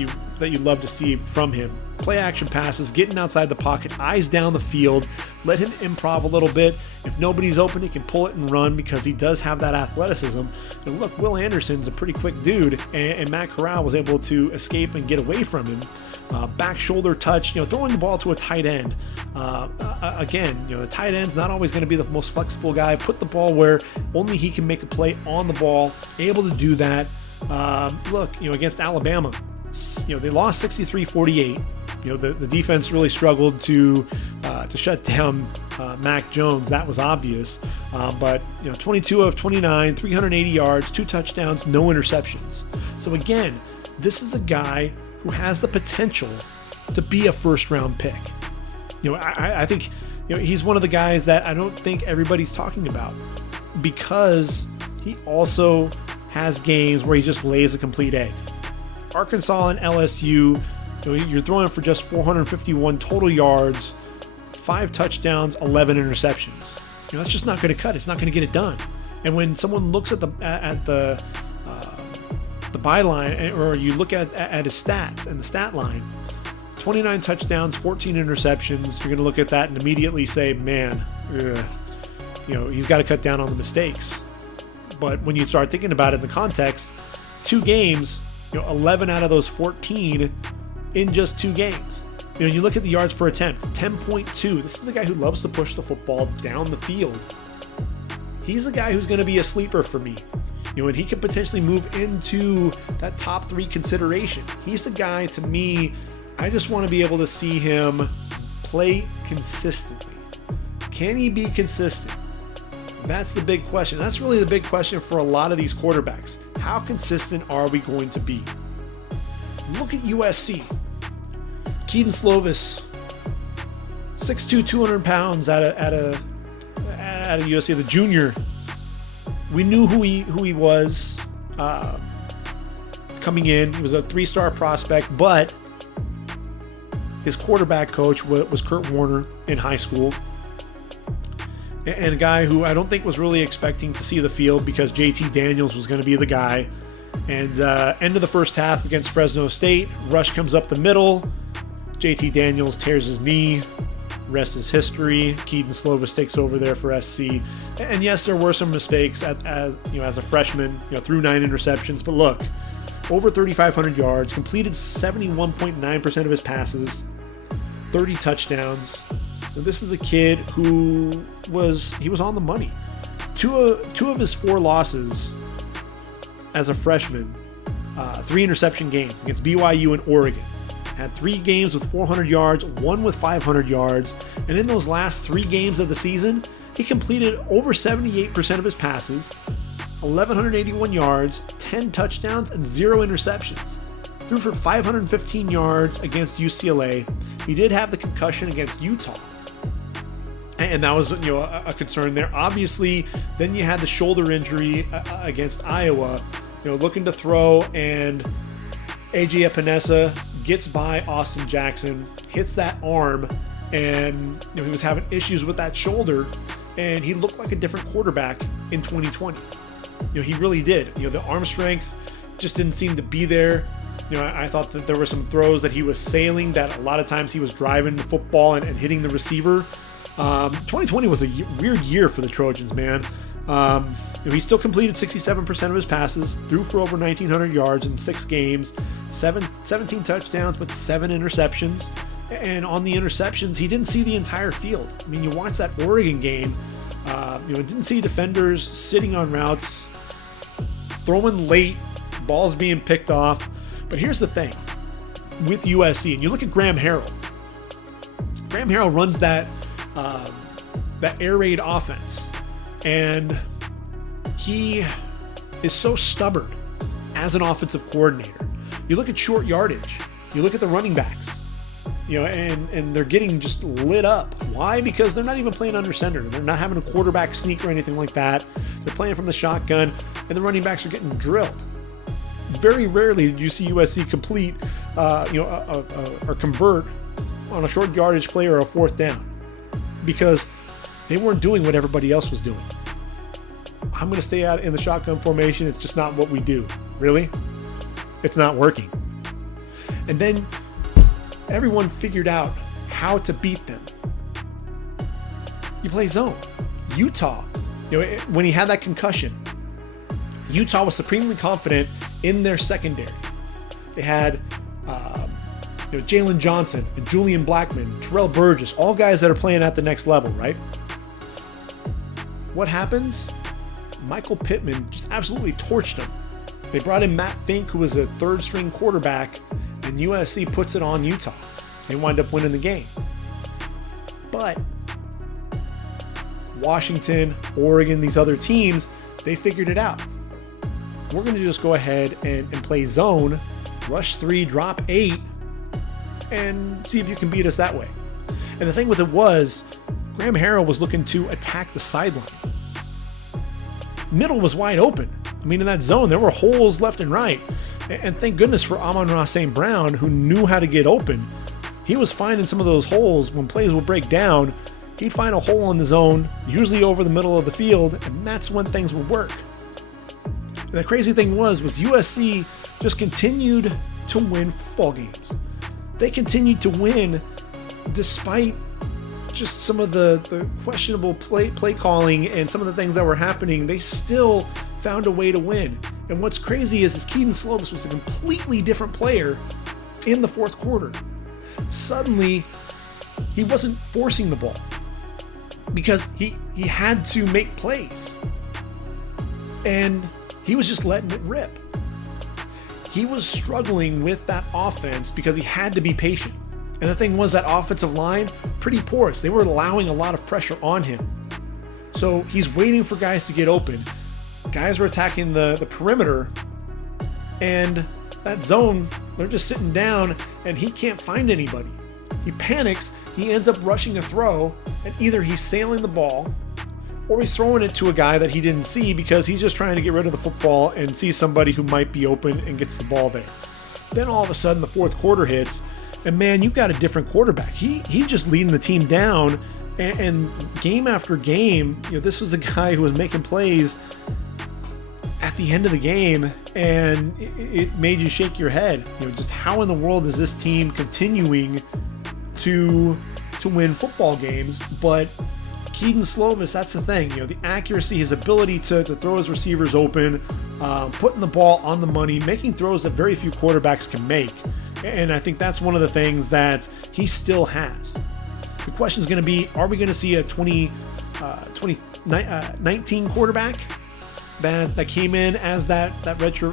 you love to see from him. Play action passes, getting outside the pocket, eyes down the field, let him improv a little bit. If nobody's open, he can pull it and run because he does have that athleticism. And look, Will Anderson's a pretty quick dude, and Matt Corral was able to escape and get away from him. Back shoulder touch, throwing the ball to a tight end. Again, the tight end's not always going to be the most flexible guy. Put the ball where only he can make a play on the ball, able to do that. Against Alabama, they lost 63-48. The defense really struggled to shut down Mac Jones. That was obvious. But 22 of 29, 380 yards, 2 touchdowns, no interceptions. So again, this is a guy who has the potential to be a first-round pick. I think he's one of the guys that I don't think everybody's talking about because he also has games where he just lays a complete egg. Arkansas and LSU, you're throwing for just 451 total yards, 5 touchdowns, 11 interceptions. That's just not going to cut. It's not going to get it done. And when someone looks at the byline, or you look at his stats and the stat line, 29 touchdowns, 14 interceptions, you're going to look at that and immediately say, man, he's got to cut down on the mistakes. But when you start thinking about it in the context, 2 games, 11 out of those 14 in just 2 games. You look at the yards per attempt, 10.2. This is a guy who loves to push the football down the field. He's a guy who's going to be a sleeper for me. And he could potentially move into that top 3 consideration. He's the guy, to me, I just want to be able to see him play consistently. Can he be consistent? That's the big question. That's really the big question for a lot of these quarterbacks. How consistent are we going to be? Look at USC. Kedon Slovis, 6'2", 200 pounds out of USC, the junior. We knew who he was coming in. He was a 3-star prospect, but his quarterback coach was Kurt Warner in high school. And a guy who I don't think was really expecting to see the field because JT Daniels was going to be the guy. And end of the first half against Fresno State, rush comes up the middle. JT Daniels tears his knee. Rest is history. Kedon Slovis takes over there for SC. And yes, there were some mistakes as a freshman, threw 9 interceptions. But look, over 3,500 yards, completed 71.9% of his passes, 30 touchdowns. This is a kid who was on the money. Two of his 4 losses as a freshman, 3 interception games against BYU and Oregon. Had 3 games with 400 yards, 1 with 500 yards, and in those last 3 games of the season, he completed over 78% of his passes, 1,181 yards, 10 touchdowns, and 0 interceptions. Threw for 515 yards against UCLA. He did have the concussion against Utah, and that was a concern there. Obviously, then you had the shoulder injury against Iowa, looking to throw, and AJ Epinesa gets by Austin Jackson, hits that arm, and he was having issues with that shoulder, and he looked like a different quarterback in 2020. He really did. The arm strength just didn't seem to be there. I thought that there were some throws that he was sailing, that a lot of times he was driving the football and hitting the receiver. 2020 was a weird year for the Trojans, man. He still completed 67% of his passes, threw for over 1,900 yards in 6 games, 17 touchdowns, but 7 interceptions. And on the interceptions, he didn't see the entire field. I mean, you watch that Oregon game, didn't see defenders sitting on routes, throwing late, balls being picked off. But here's the thing with USC, and you look at Graham Harrell. Graham Harrell runs that air raid offense, and he is so stubborn as an offensive coordinator. You look at short yardage, you look at the running backs, and they're getting just lit up. Why? Because they're not even playing under center. They're not having a quarterback sneak or anything like that. They're playing from the shotgun. and the running backs are getting drilled. Very rarely did you see USC complete, or convert on a short yardage play or a fourth down, because they weren't doing what everybody else was doing. I'm going to stay out in the shotgun formation. It's just not what we do. Really? It's not working. And then everyone figured out how to beat them. You play zone. Utah, when he had that concussion, Utah was supremely confident in their secondary. They had Jalen Johnson and Julian Blackmon, Terrell Burgess, all guys that are playing at the next level, right? What happens? Michael Pittman just absolutely torched them. They brought in Matt Fink, who was a third-string quarterback, and USC puts it on Utah. They wind up winning the game. But Washington, Oregon, these other teams, they figured it out. We're going to just go ahead and play zone, rush 3, drop 8, and see if you can beat us that way. And the thing with it was, Graham Harrell was looking to attack the sideline. Middle was wide open. I mean, in that zone, there were holes left and right. And thank goodness for Amon-Ra St. Brown, who knew how to get open. He was finding some of those holes when plays would break down. He'd find a hole in the zone, usually over the middle of the field, and that's when things would work. And the crazy thing was USC just continued to win football games. They continued to win despite just some of the questionable play calling and some of the things that were happening. They still found a way to win. And what's crazy is Kedon Slovis was a completely different player in the fourth quarter. Suddenly, he wasn't forcing the ball because he had to make plays. And he was just letting it rip. He was struggling with that offense because he had to be patient. And the thing was, that offensive line, pretty porous. They were allowing a lot of pressure on him. So he's waiting for guys to get open. Guys were attacking the perimeter, and that zone, they're just sitting down, and he can't find anybody. He panics, he ends up rushing a throw, and either he's sailing the ball, or he's throwing it to a guy that he didn't see because he's just trying to get rid of the football and see somebody who might be open and gets the ball there. Then all of a sudden the fourth quarter hits, and man, you've got a different quarterback. He's just leading the team down, and game after game, this was a guy who was making plays at the end of the game, and it made you shake your head. Just how in the world is this team continuing to win football games? But Kedon Slovis, that's the thing. The accuracy, his ability to throw his receivers open, putting the ball on the money, making throws that very few quarterbacks can make. And I think that's one of the things that he still has. The question is going to be, are we going to see a 2019 quarterback that came in as that true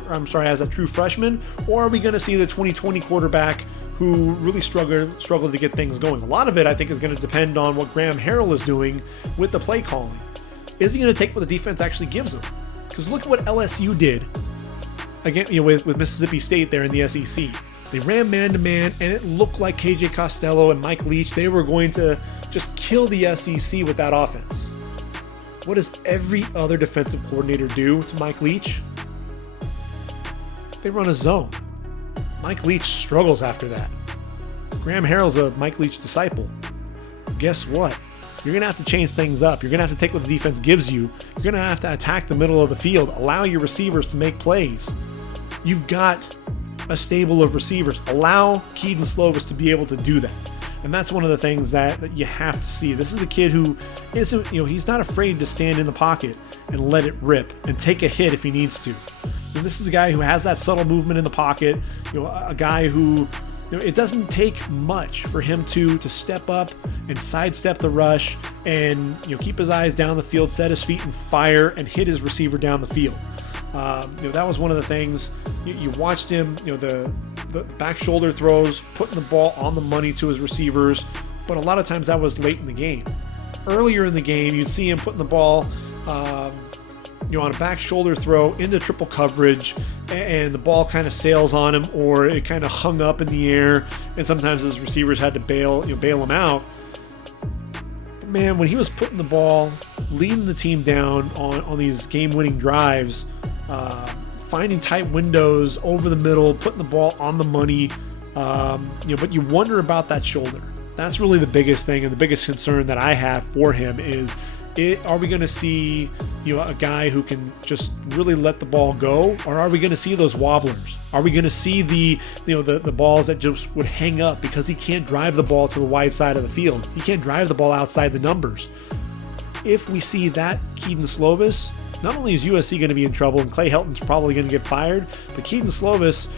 freshman, or are we going to see the 2020 quarterback who really struggled to get things going? A lot of it, I think, is going to depend on what Graham Harrell is doing with the play calling. Is he going to take what the defense actually gives him? Because look at what LSU did again, with Mississippi State there in the SEC. They ran man-to-man, and it looked like KJ Costello and Mike Leach, they were going to just kill the SEC with that offense. What does every other defensive coordinator do to Mike Leach? They run a zone. Mike Leach struggles after that. Graham Harrell's a Mike Leach disciple. Guess what? You're going to have to change things up. You're going to have to take what the defense gives you. You're going to have to attack the middle of the field, allow your receivers to make plays. You've got a stable of receivers. Allow Kedon Slovis to be able to do that. And that's one of the things that you have to see. This is a kid who isn't, he's not afraid to stand in the pocket and let it rip and take a hit if he needs to. And this is a guy who has that subtle movement in the pocket, a guy who, it doesn't take much for him to step up and sidestep the rush and, keep his eyes down the field, set his feet and fire and hit his receiver down the field. That was one of the things you watched him, the back shoulder throws, putting the ball on the money to his receivers, but a lot of times that was late in the game. Earlier in the game, you'd see him putting the ball, on a back shoulder throw into triple coverage, and the ball kind of sails on him, or it kind of hung up in the air, and sometimes his receivers had to bail him out. Man, when he was putting the ball, leading the team down on these game-winning drives, finding tight windows over the middle, putting the ball on the money. But you wonder about that shoulder. That's really the biggest thing, and the biggest concern that I have for him is, are we going to see a guy who can just really let the ball go, or are we going to see those wobblers? Are we going to see the balls that just would hang up because he can't drive the ball to the wide side of the field? He can't drive the ball outside the numbers. If we see that Kedon Slovis, not only is USC going to be in trouble and Clay Helton's probably going to get fired, but Kedon Slovis,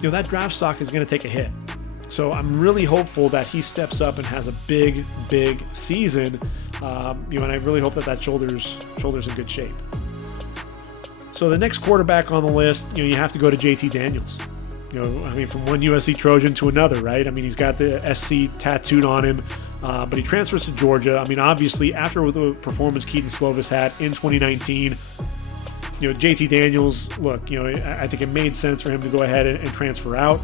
that draft stock is going to take a hit. So I'm really hopeful that he steps up and has a big season. And I really hope that shoulder's in good shape. So the next quarterback on the list, you have to go to JT Daniels. From one USC Trojan to another, right? He's got the SC tattooed on him, but he transfers to Georgia. Obviously, after the performance Kedon Slovis had in 2019, JT Daniels, look, I think it made sense for him to go ahead and transfer out.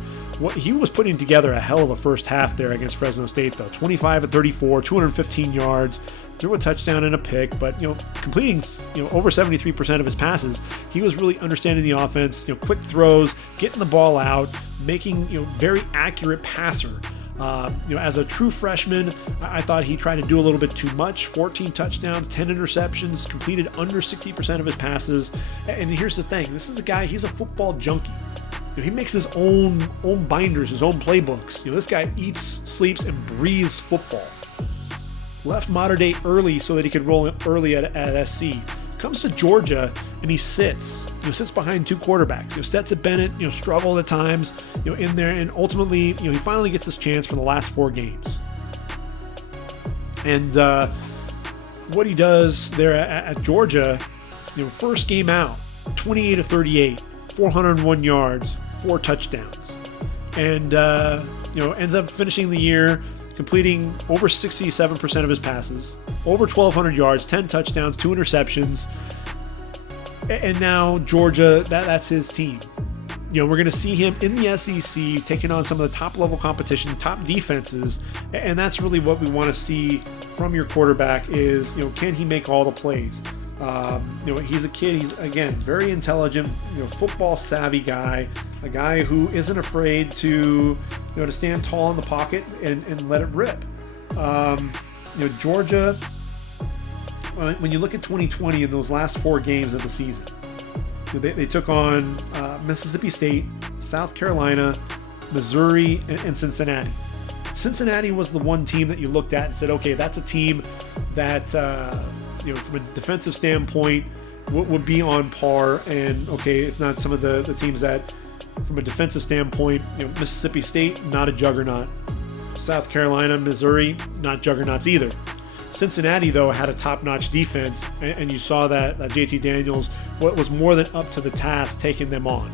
He was putting together a hell of a first half there against Fresno State, though. 25 of 34, 215 yards, threw a touchdown and a pick, but completing over 73% of his passes. He was really understanding the offense, quick throws, getting the ball out, making very accurate passer. As a true freshman, I thought he tried to do a little bit too much. 14 touchdowns, 10 interceptions, completed under 60% of his passes. And here's the thing, this is a guy, he's a football junkie. He makes his own binders, his own playbooks. This guy eats, sleeps, and breathes football. Left Mater Dei early so that he could roll early at SC. Comes to Georgia and he sits behind two quarterbacks. Stetson Bennett, struggled at times, in there, and ultimately, he finally gets his chance for the last 4 games. And what he does there at Georgia, first game out, 28 of 38, 401 yards, 4 touchdowns, and ends up finishing the year completing over 67% of his passes, over 1,200 yards, 10 touchdowns, 2 interceptions. And now Georgia, that's his team. We're going to see him in the SEC taking on some of the top-level competition, top defenses, and that's really what we want to see from your quarterback is, can he make all the plays? He's a kid, he's, again, very intelligent, football-savvy guy, a guy who isn't afraid to stand tall in the pocket and let it rip. Georgia, when you look at 2020 in those last 4 games of the season, they took on Mississippi State, South Carolina, Missouri, and Cincinnati. Cincinnati was the one team that you looked at and said, okay, that's a team that, from a defensive standpoint, would be on par. And, okay, it's not some of the teams that, from a defensive standpoint, Mississippi State, not a juggernaut. South Carolina, Missouri, not juggernauts either. Cincinnati, though, had a top-notch defense, and you saw that JT Daniels was more than up to the task taking them on.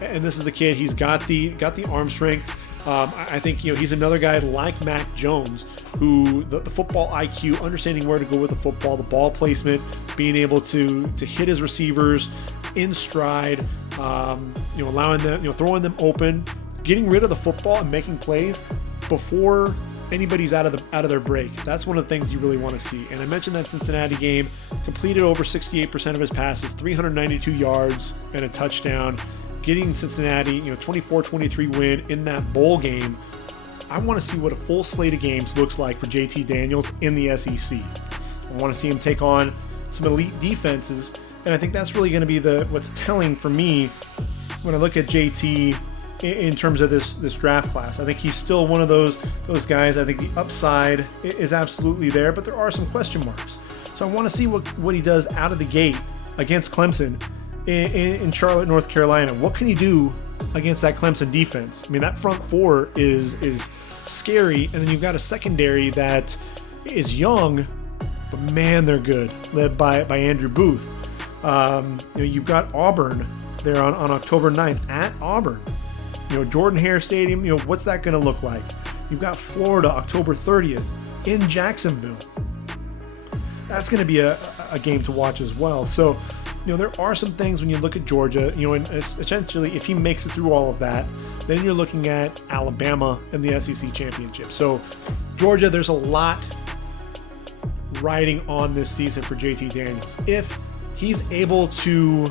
And this is a kid, he's got the arm strength. I think he's another guy like Mac Jones, who the football IQ, understanding where to go with the football, the ball placement, being able to hit his receivers in stride, allowing them, throwing them open, getting rid of the football and making plays before anybody's out of their break. That's one of the things you really want to see. And I mentioned that Cincinnati game, completed over 68% of his passes, 392 yards and a touchdown, getting Cincinnati, 24-23 win in that bowl game. I want to see what a full slate of games looks like for JT Daniels in the SEC. I want to see him take on some elite defenses, and I think that's really going to be what's telling for me when I look at JT in terms of this draft class. I think he's still one of those guys. I think the upside is absolutely there, but there are some question marks. So I want to see what he does out of the gate against Clemson in Charlotte, North Carolina. What can he do against that Clemson defense? That front four is scary, and then you've got a secondary that is young, but man, they're good, led by Andrew Booth. You've got Auburn there on October 9th at Auburn. Jordan-Hare Stadium, what's that going to look like? You've got Florida October 30th in Jacksonville. That's going to be a game to watch as well. So, there are some things when you look at Georgia, and essentially if he makes it through all of that, then you're looking at Alabama in the SEC championship. So, Georgia, there's a lot riding on this season for JT Daniels. If he's able to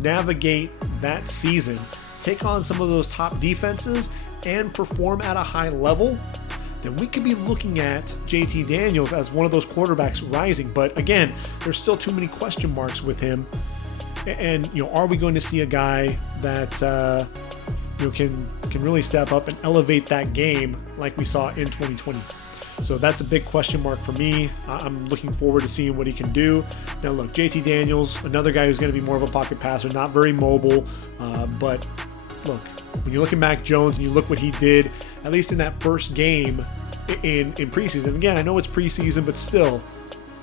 navigate that season, take on some of those top defenses, and perform at a high level, then we could be looking at JT Daniels as one of those quarterbacks rising. But again, there's still too many question marks with him. And are we going to see a guy that can really step up and elevate that game like we saw in 2020? So that's a big question mark for me. I'm looking forward to seeing what he can do. Now look, JT Daniels, another guy who's going to be more of a pocket passer, not very mobile. But look, when you look at Mac Jones and you look what he did, at least in that first game in preseason. Again, I know it's preseason, but still,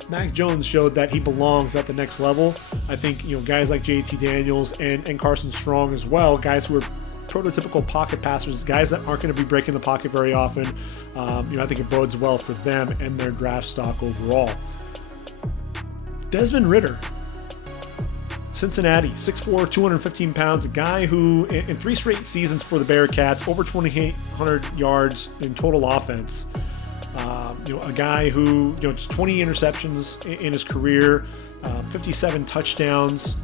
Mac Jones showed that he belongs at the next level. I think guys like JT Daniels and Carson Strong as well, guys who are prototypical pocket passers, guys that aren't going to be breaking the pocket very often. I think it bodes well for them and their draft stock overall. Desmond Ridder, Cincinnati, 6'4", 215 pounds, a guy who in 3 straight seasons for the Bearcats, over 2,800 yards in total offense. A guy who, just 20 interceptions in his career, 57 touchdowns,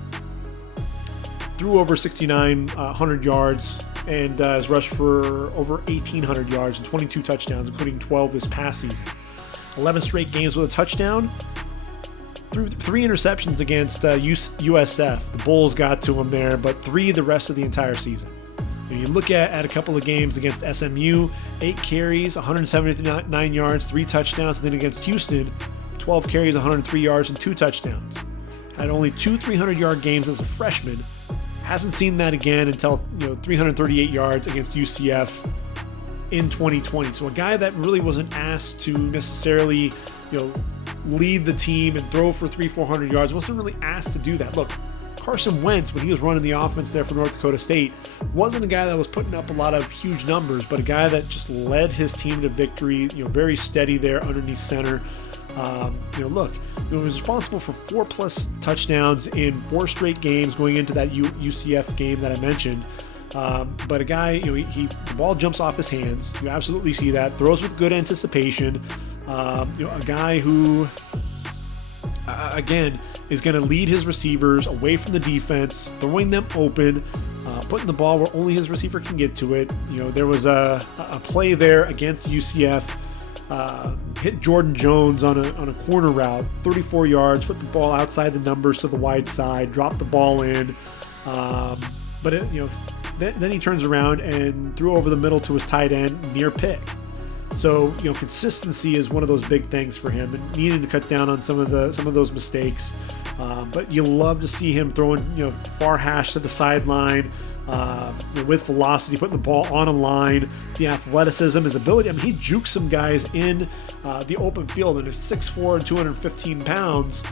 threw over 6,900 yards, and has rushed for over 1,800 yards and 22 touchdowns, including 12 this past season. 11 straight games with a touchdown. Threw 3 interceptions against USF. The Bulls got to him there, but 3 the rest of the entire season. When you look at a couple of games against SMU, 8 carries, 179 yards, 3 touchdowns. And then against Houston, 12 carries, 103 yards, and 2 touchdowns. Had only 2 300-yard games as a freshman. Hasn't seen that again until 338 yards against UCF in 2020. So a guy that really wasn't asked to necessarily lead the team and throw for 300-400 yards, wasn't really asked to do that. Look, Carson Wentz, when he was running the offense there for North Dakota State, wasn't a guy that was putting up a lot of huge numbers, but a guy that just led his team to victory, very steady there underneath center. Look, he was responsible for 4+ touchdowns in 4 straight games going into that UCF game that I mentioned. But a guy, the ball jumps off his hands. You absolutely see that. Throws with good anticipation. A guy who, again, is going to lead his receivers away from the defense, throwing them open, putting the ball where only his receiver can get to it. There was a play there against UCF. Hit Jordan Jones on a corner route, 34 yards, put the ball outside the numbers to the wide side, dropped the ball in. But then he turns around and threw over the middle to his tight end, near pick. So consistency is one of those big things for him, and needing to cut down on some of those mistakes. But you love to see him throwing far hash to the sideline. With velocity, putting the ball on a line, the athleticism, his ability. I mean, he jukes some guys in the open field, and is 6'4" and 215 pounds.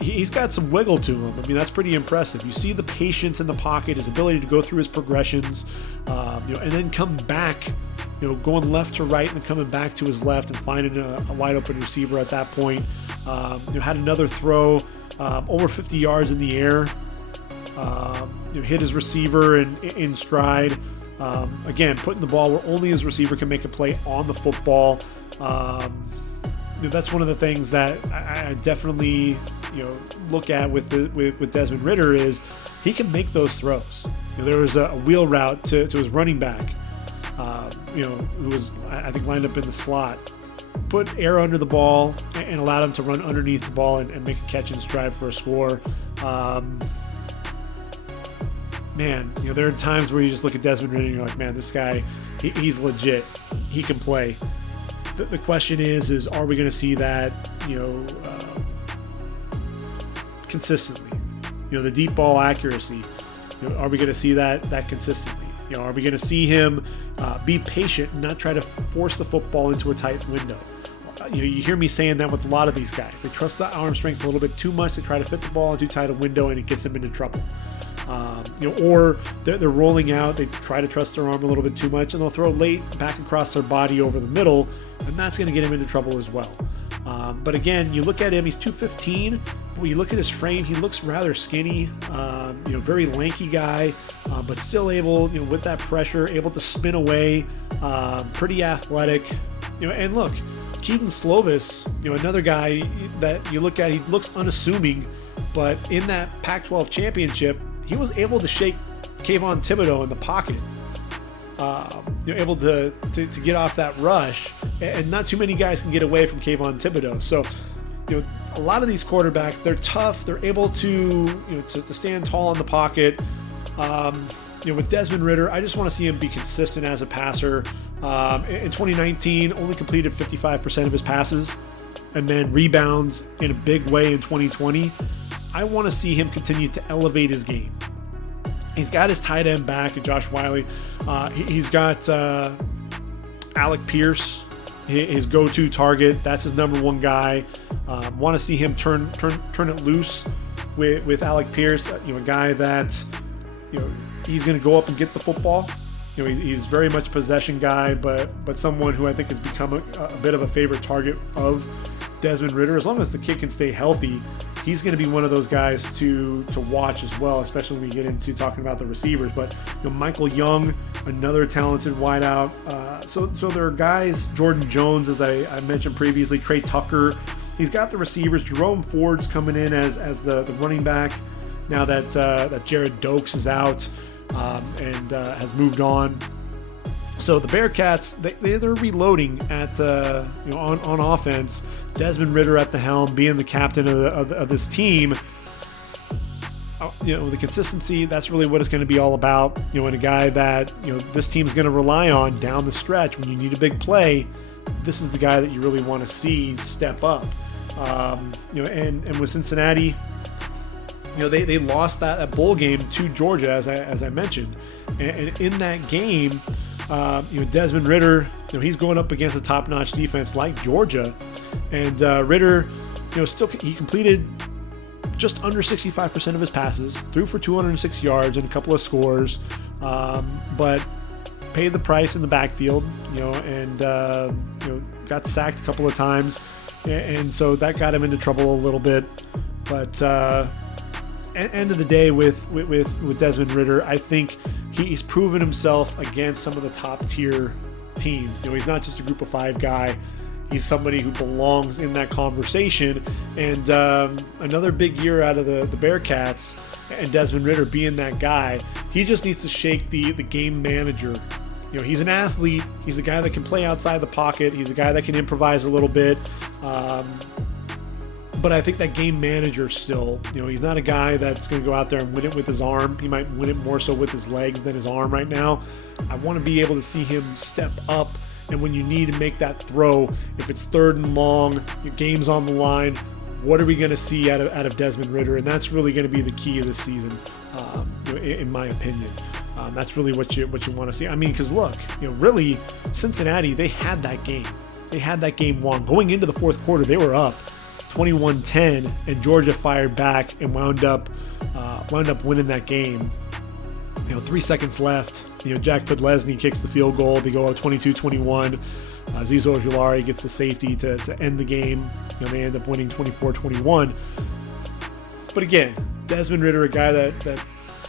He's got some wiggle to him. I mean, that's pretty impressive. You see the patience in the pocket, his ability to go through his progressions, and then come back, going left to right and coming back to his left and finding a wide open receiver at that point. Had another throw over 50 yards in the air. Hit his receiver in stride. Again, putting the ball where only his receiver can make a play on the football. That's one of the things that I definitely look at with Desmond Ridder is he can make those throws. There was a wheel route to his running back, who was, I think, lined up in the slot. Put air under the ball and allowed him to run underneath the ball and make a catch and stride for a score. Man, there are times where you just look at Desmond Ridder and you're like, man, this guy, he's legit. He can play. The question is are we going to see that, consistently? The deep ball accuracy. Are we going to see that consistently? Are we going to see him be patient and not try to force the football into a tight window? You hear me saying that with a lot of these guys. They trust the arm strength a little bit too much. They try to fit the ball into too tight a window, and it gets them into trouble. Or they're rolling out, they try to trust their arm a little bit too much, and they'll throw late back across their body over the middle, and that's going to get him into trouble as well. But again, you look at him, he's 215. When you look at his frame, he looks rather skinny, very lanky guy, but still able, with that pressure, able to spin away, pretty athletic. And look, Kedon Slovis, another guy that you look at, he looks unassuming But in that Pac-12 championship, he was able to shake Kayvon Thibodeau in the pocket. Able to get off that rush, and not too many guys can get away from Kayvon Thibodeau. So, a lot of these quarterbacks, they're tough. They're able to stand tall in the pocket. With Desmond Ridder, I just want to see him be consistent as a passer. In 2019, only completed 55% of his passes, and then rebounds in a big way in 2020. I want to see him continue to elevate his game. He's got his tight end back, Josh Wiley. He's got Alec Pierce, his go-to target. That's his number one guy. Want to see him turn it loose with Alec Pierce. A guy that he's going to go up and get the football. He's very much a possession guy, but someone who I think has become a bit of a favorite target of Desmond Ridder. As long as the kid can stay healthy, he's going to be one of those guys to watch as well, especially when we get into talking about the receivers. But Michael Young, another talented wideout. So there are guys, Jordan Jones, as I mentioned previously, Trey Tucker. He's got the receivers. Jerome Ford's coming in as the running back now that Jared Dokes is out and has moved on. So the Bearcats, they're reloading at on offense. Desmond Ridder at the helm, being the captain of this team. The consistency, that's really what it's going to be all about. And a guy that this team's going to rely on down the stretch when you need a big play. This is the guy that you really want to see step up. And with Cincinnati, they lost that bowl game to Georgia, as I mentioned, and in that game, Desmond Ridder, he's going up against a top-notch defense like Georgia, and Ridder, he completed just under 65% of his passes, threw for 206 yards and a couple of scores, but paid the price in the backfield, and got sacked a couple of times, and so that got him into trouble a little bit. But end of the day, with Desmond Ridder, I think he's proven himself against some of the top tier teams. He's not just a group of five guy. He's somebody who belongs in that conversation. And another big year out of the Bearcats, and Desmond Ridder being that guy. He just needs to shake the game manager. He's an athlete. He's a guy that can play outside the pocket. He's a guy that can improvise a little bit. But I think that game manager still, he's not a guy that's going to go out there and win it with his arm. He might win it more so with his legs than his arm right now. I want to be able to see him step up. And when you need to make that throw, if it's 3rd and long, your game's on the line, what are we going to see out of Desmond Ridder? And that's really going to be the key of this season, in my opinion. That's really what you want to see. I mean, because look, really, Cincinnati, they had that game. They had that game won. Going into the fourth quarter, they were up 21-10, and Georgia fired back and wound up winning that game. 3 seconds left. Jack Podlesny kicks the field goal. They go up 22-21. Zizo Ojulari gets the safety to end the game. They end up winning 24-21. But again, Desmond Ridder, a guy that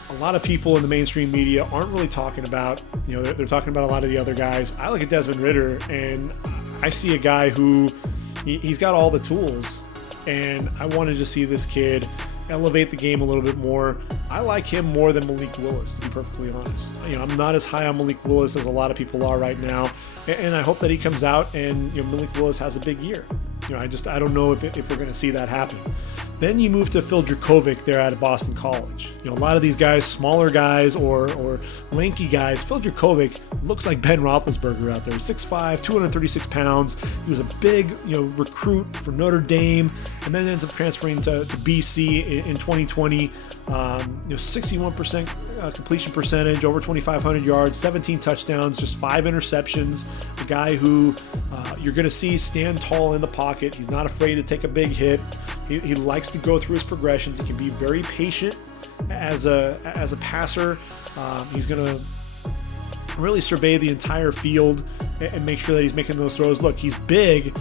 a lot of people in the mainstream media aren't really talking about. They're talking about a lot of the other guys. I look at Desmond Ridder, and I see a guy who he's got all the tools, and I wanted to see this kid elevate the game a little bit more. I like him more than Malik Willis, to be perfectly honest. I'm not as high on Malik Willis as a lot of people are right now, and I hope that he comes out and Malik Willis has a big year. I don't know if we're going to see that happen. Then you move to Phil Dracovic there out of Boston College. A lot of these guys, smaller guys or lanky guys. Phil Dracovic looks like Ben Roethlisberger out there. 6'5", 236 pounds. He was a big recruit for Notre Dame, and then ends up transferring to BC in 2020. 61% completion percentage, over 2,500 yards, 17 touchdowns, just 5 interceptions. A guy who you're going to see stand tall in the pocket. He's not afraid to take a big hit. He likes to go through his progressions. He can be very patient as a passer. He's going to really survey the entire field and make sure that he's making those throws. Look, he's big,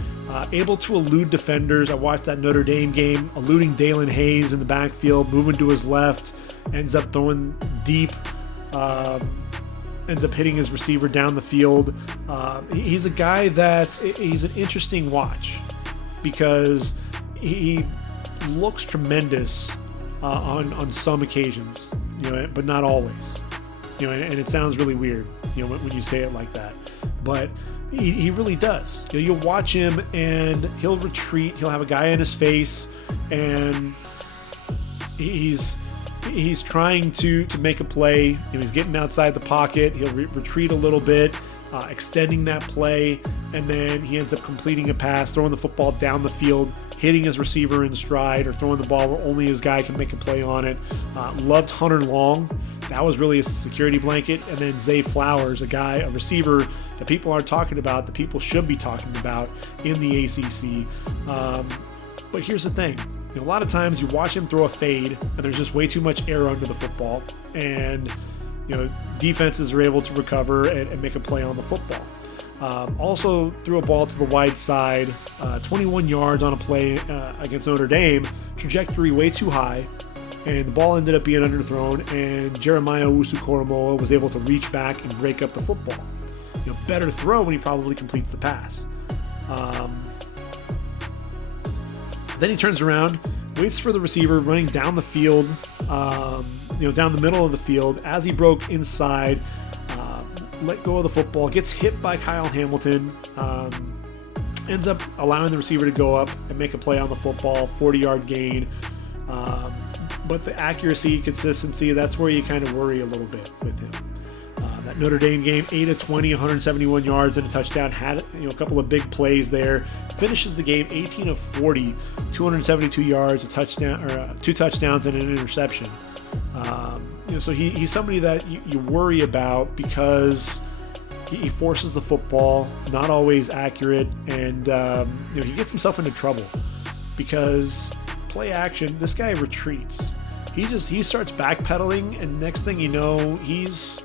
able to elude defenders. I watched that Notre Dame game, eluding Dalen Hayes in the backfield, moving to his left, ends up throwing deep, ends up hitting his receiver down the field. He's a guy that he's an interesting watch because he looks tremendous on some occasions, but not always. And it sounds really weird, when you say it like that, but he really does. You'll watch him and he'll retreat. He'll have a guy in his face, and he's trying to make a play. He's getting outside the pocket. He'll retreat a little bit, extending that play, and then he ends up completing a pass, throwing the football down the field, hitting his receiver in stride, or throwing the ball where only his guy can make a play on it. Loved Hunter Long. That was really a security blanket. And then Zay Flowers, a receiver that people aren't talking about, that people should be talking about in the ACC. But here's the thing. A lot of times you watch him throw a fade and there's just way too much air under the football, and defenses are able to recover and make a play on the football. Also threw a ball to the wide side, 21 yards on a play against Notre Dame, trajectory way too high, and the ball ended up being underthrown, and Jeremiah Owusu-Koramoah was able to reach back and break up the football. Better throw when he probably completes the pass. Then he turns around, waits for the receiver running down the field, down the middle of the field. As he broke inside, let go of the football, gets hit by Kyle Hamilton, ends up allowing the receiver to go up and make a play on the football, 40-yard gain. But the accuracy, consistency, that's where you kind of worry a little bit with him. That Notre Dame game, 8 of 20, 171 yards and a touchdown, had a couple of big plays there. Finishes the game 18 of 40, 272 yards, a touchdown, or 2 touchdowns and an interception. So he's somebody that you worry about because he forces the football, not always accurate, and he gets himself into trouble because play action, this guy retreats. He starts backpedaling, and next thing you know, he's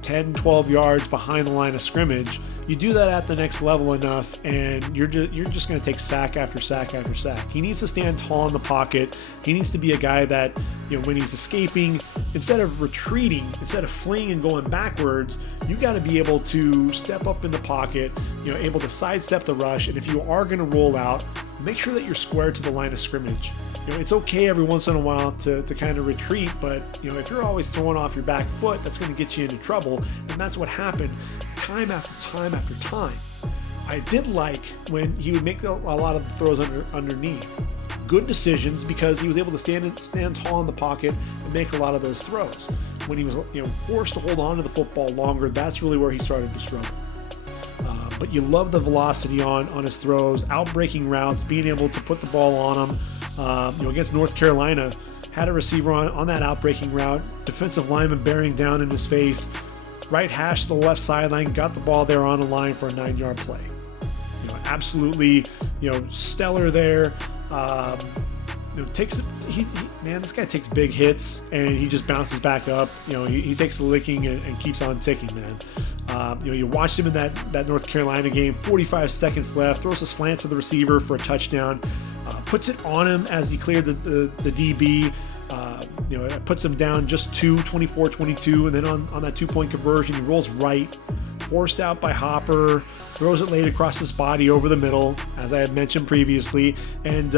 10, 12 yards behind the line of scrimmage. You do that at the next level enough, and you're just going to take sack after sack after sack. He needs to stand tall in the pocket. He needs to be a guy that, when he's escaping, instead of retreating, instead of fleeing and going backwards, you got to be able to step up in the pocket, able to sidestep the rush. And if you are going to roll out, make sure that you're square to the line of scrimmage. It's okay every once in a while to kind of retreat, but if you're always throwing off your back foot, that's going to get you into trouble, and that's what happened time after time after time. I did like when he would make a lot of the throws underneath. Good decisions because he was able to stand tall in the pocket and make a lot of those throws. When he was forced to hold on to the football longer, that's really where he started to struggle. But you love the velocity on his throws, out-breaking routes, being able to put the ball on him. Against North Carolina, had a receiver on that out-breaking route, defensive lineman bearing down in his face, right hash to the left sideline, got the ball there on the line for a 9-yard play. Absolutely, stellar there. This guy takes big hits and he just bounces back up. He takes a licking and keeps on ticking, man. You watched him in that North Carolina game, 45 seconds left, throws a slant to the receiver for a touchdown, puts it on him as he cleared the DB. It puts him down just 24-22, and then on that 2-point conversion, he rolls right, forced out by Hopper, throws it late across his body over the middle, as I had mentioned previously, and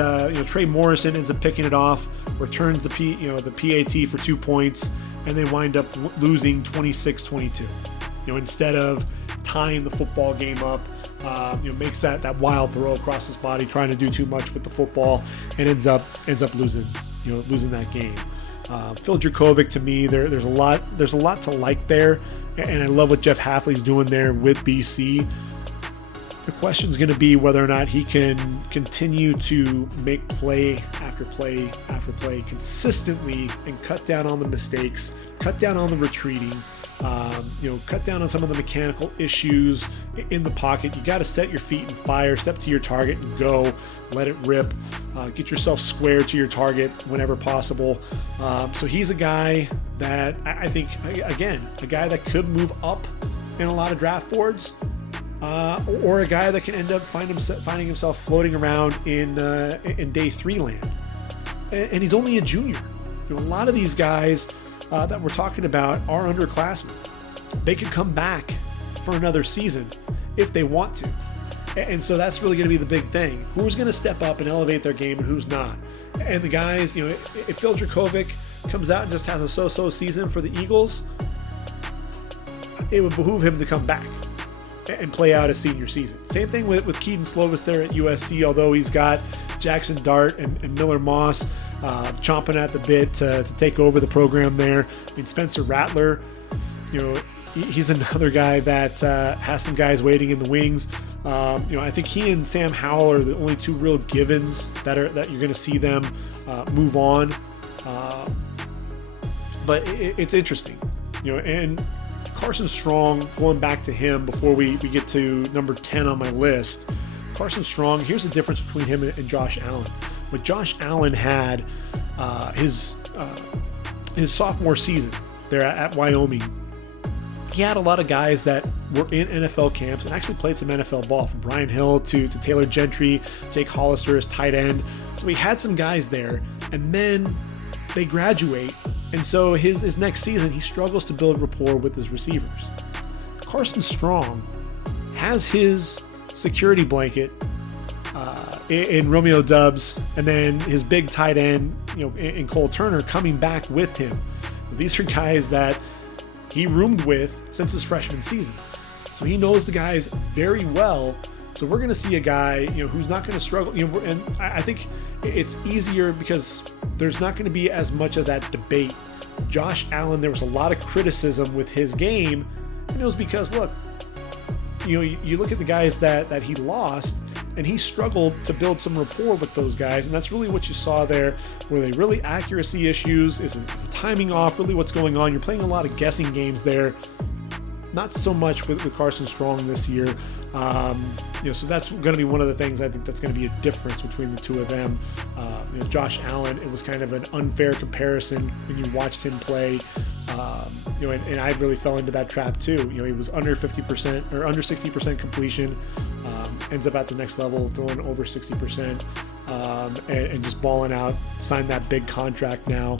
Trey Morrison ends up picking it off, returns the PAT for 2 points, and they wind up losing 26-22. Instead of tying the football game up, makes that wild throw across his body, trying to do too much with the football, and ends up losing that game. Phil Dracovic, to me, there's a lot to like there, and I love what Jeff Hafley's doing there with BC. The question is going to be whether or not he can continue to make play after play after play consistently and cut down on the mistakes, cut down on the retreating, cut down on some of the mechanical issues in the pocket. You got to set your feet and fire, step to your target and go, let it rip, get yourself square to your target whenever possible. So he's a guy that I think, again, a guy that could move up in a lot of draft boards, or a guy that can end up finding himself floating around in day 3 land. And he's only a junior. A lot of these guys that we're talking about are underclassmen. They could come back for another season if they want to. And so that's really going to be the big thing. Who's going to step up and elevate their game and who's not? and the guys, if Phil Dracovic comes out and just has a so-so season for the Eagles, it would behoove him to come back and play out his senior season. Same thing with Kedon Slovis there at USC, although he's got Jackson Dart and Miller Moss chomping at the bit to take over the program there. I mean, Spencer Rattler, he's another guy that has some guys waiting in the wings. I think he and Sam Howell are the only two real givens that you're going to see them move on. But it's interesting, and Carson Strong, going back to him before we get to number 10 on my list. Carson Strong, here's the difference between him and Josh Allen. When Josh Allen had his sophomore season there at Wyoming, he had a lot of guys that were in NFL camps and actually played some NFL ball, from Brian Hill to Taylor Gentry, Jake Hollister as tight end. So he had some guys there, and then they graduate. And so his next season, he struggles to build rapport with his receivers. Carson Strong has his security blanket in Romeo Doubs, and then his big tight end, in Cole Turner, coming back with him. These are guys that he roomed with since his freshman season. So he knows the guys very well. So we're going to see a guy, who's not going to struggle. And I think it's easier because there's not going to be as much of that debate. Josh Allen, there was a lot of criticism with his game, and it was because, look, you look at the guys that he lost, and he struggled to build some rapport with those guys, and that's really what you saw there. Were they really accuracy issues? Is the timing off? Really what's going on? You're playing a lot of guessing games there. Not so much with Carson Strong this year. So that's going to be one of the things I think that's going to be a difference between the two of them. Josh Allen, it was kind of an unfair comparison when you watched him play. And I really fell into that trap too. He was under 50% or under 60% completion, ends up at the next level throwing over 60%, and just balling out, signed that big contract now.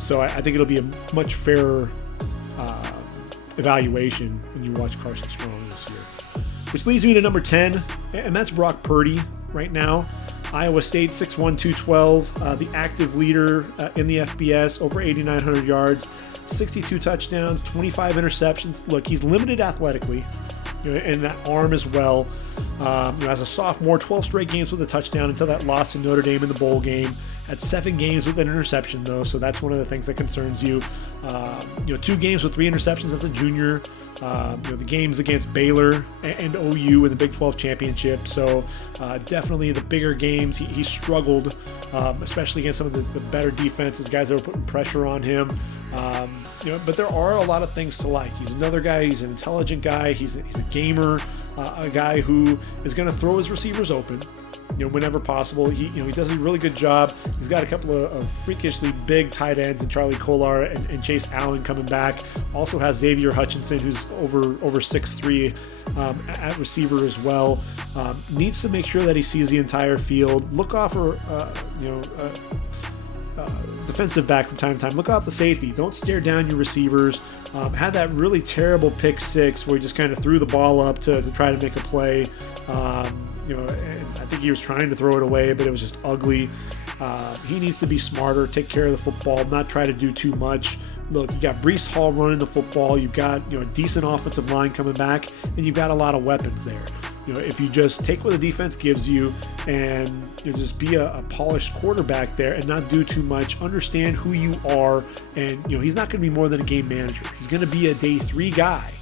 So I think it'll be a much fairer evaluation when you watch Carson Strong this year. Which leads me to number 10, and that's Brock Purdy right now. Iowa State, 6'1", 212, the active leader in the FBS, over 8,900 yards, 62 touchdowns, 25 interceptions. Look, he's limited athletically, and that arm as well. As a sophomore, 12 straight games with a touchdown until that loss to Notre Dame in the bowl game. Had 7 games with an interception, though, so that's one of the things that concerns you. 2 games with 3 interceptions as a junior. The games against Baylor and OU in the Big 12 championship. So definitely the bigger games, he struggled, especially against some of the better defenses, guys that were putting pressure on him. But there are a lot of things to like. He's another guy. He's an intelligent guy. He's a gamer, a guy who is going to throw his receivers open. Whenever possible. He does a really good job. He's got a couple of freakishly big tight ends in Charlie Kolar and Chase Allen coming back. Also has Xavier Hutchinson, who's over 6'3", at receiver as well. Needs to make sure that he sees the entire field. Look off for defensive back from time to time. Look off the safety. Don't stare down your receivers. Had that really terrible pick 6 where he just kind of threw the ball up to try to make a play. And I think he was trying to throw it away, but it was just ugly. He needs to be smarter, take care of the football, not try to do too much. Look, you got Breece Hall running the football. You've got a decent offensive line coming back, and you've got a lot of weapons there. If you just take what the defense gives you and just be a polished quarterback there and not do too much, understand who you are, and he's not going to be more than a game manager. He's going to be a day 3 guy.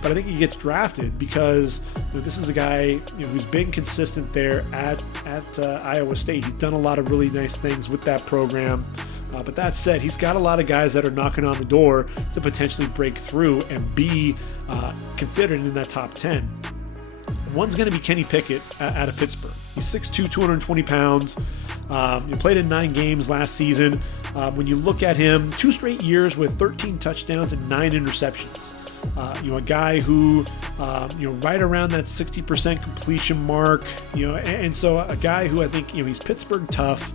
But I think he gets drafted because this is a guy who's been consistent there at Iowa State. He's done a lot of really nice things with that program. But that said, he's got a lot of guys that are knocking on the door to potentially break through and be considered in that top 10. One's going to be Kenny Pickett out of Pittsburgh. He's 6'2", 220 pounds. He played in 9 games last season. When you look at him, 2 straight years with 13 touchdowns and 9 interceptions. A guy who, right around that 60% completion mark, and so a guy who I think, he's Pittsburgh tough,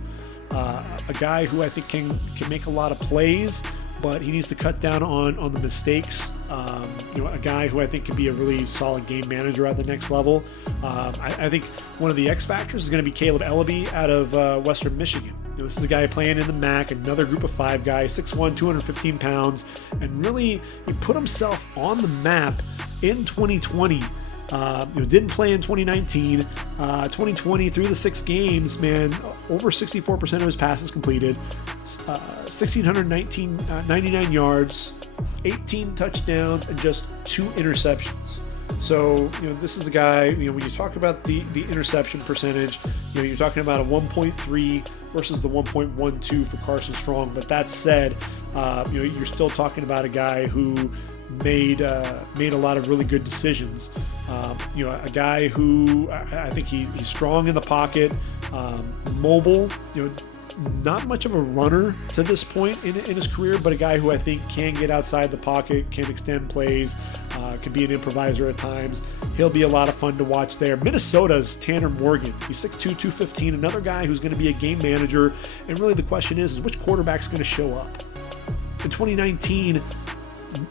a guy who I think can make a lot of plays, but he needs to cut down on the mistakes. A guy who I think can be a really solid game manager at the next level. I think one of the X factors is going to be Caleb Ellaby out of Western Michigan. This is a guy playing in the MAC, another group of 5 guy, 6'1", 215 pounds, and really he put himself on the map in 2020. Didn't play in 2019. 2020 through the 6 games, man, over 64% of his passes completed, 1,699 yards, 18 touchdowns, and just 2 interceptions. So, this is a guy, when you talk about the interception percentage, you're talking about a 1.3 versus the 1.12 for Carson Strong. But that said, you're still talking about a guy who made a lot of really good decisions. A guy who I think he's strong in the pocket, mobile, not much of a runner to this point in his career, but a guy who I think can get outside the pocket, can extend plays, can be an improviser at times. He'll be a lot of fun to watch there. Minnesota's Tanner Morgan. He's 6'2", 215, another guy who's going to be a game manager. And really the question is which quarterback's going to show up? In 2019,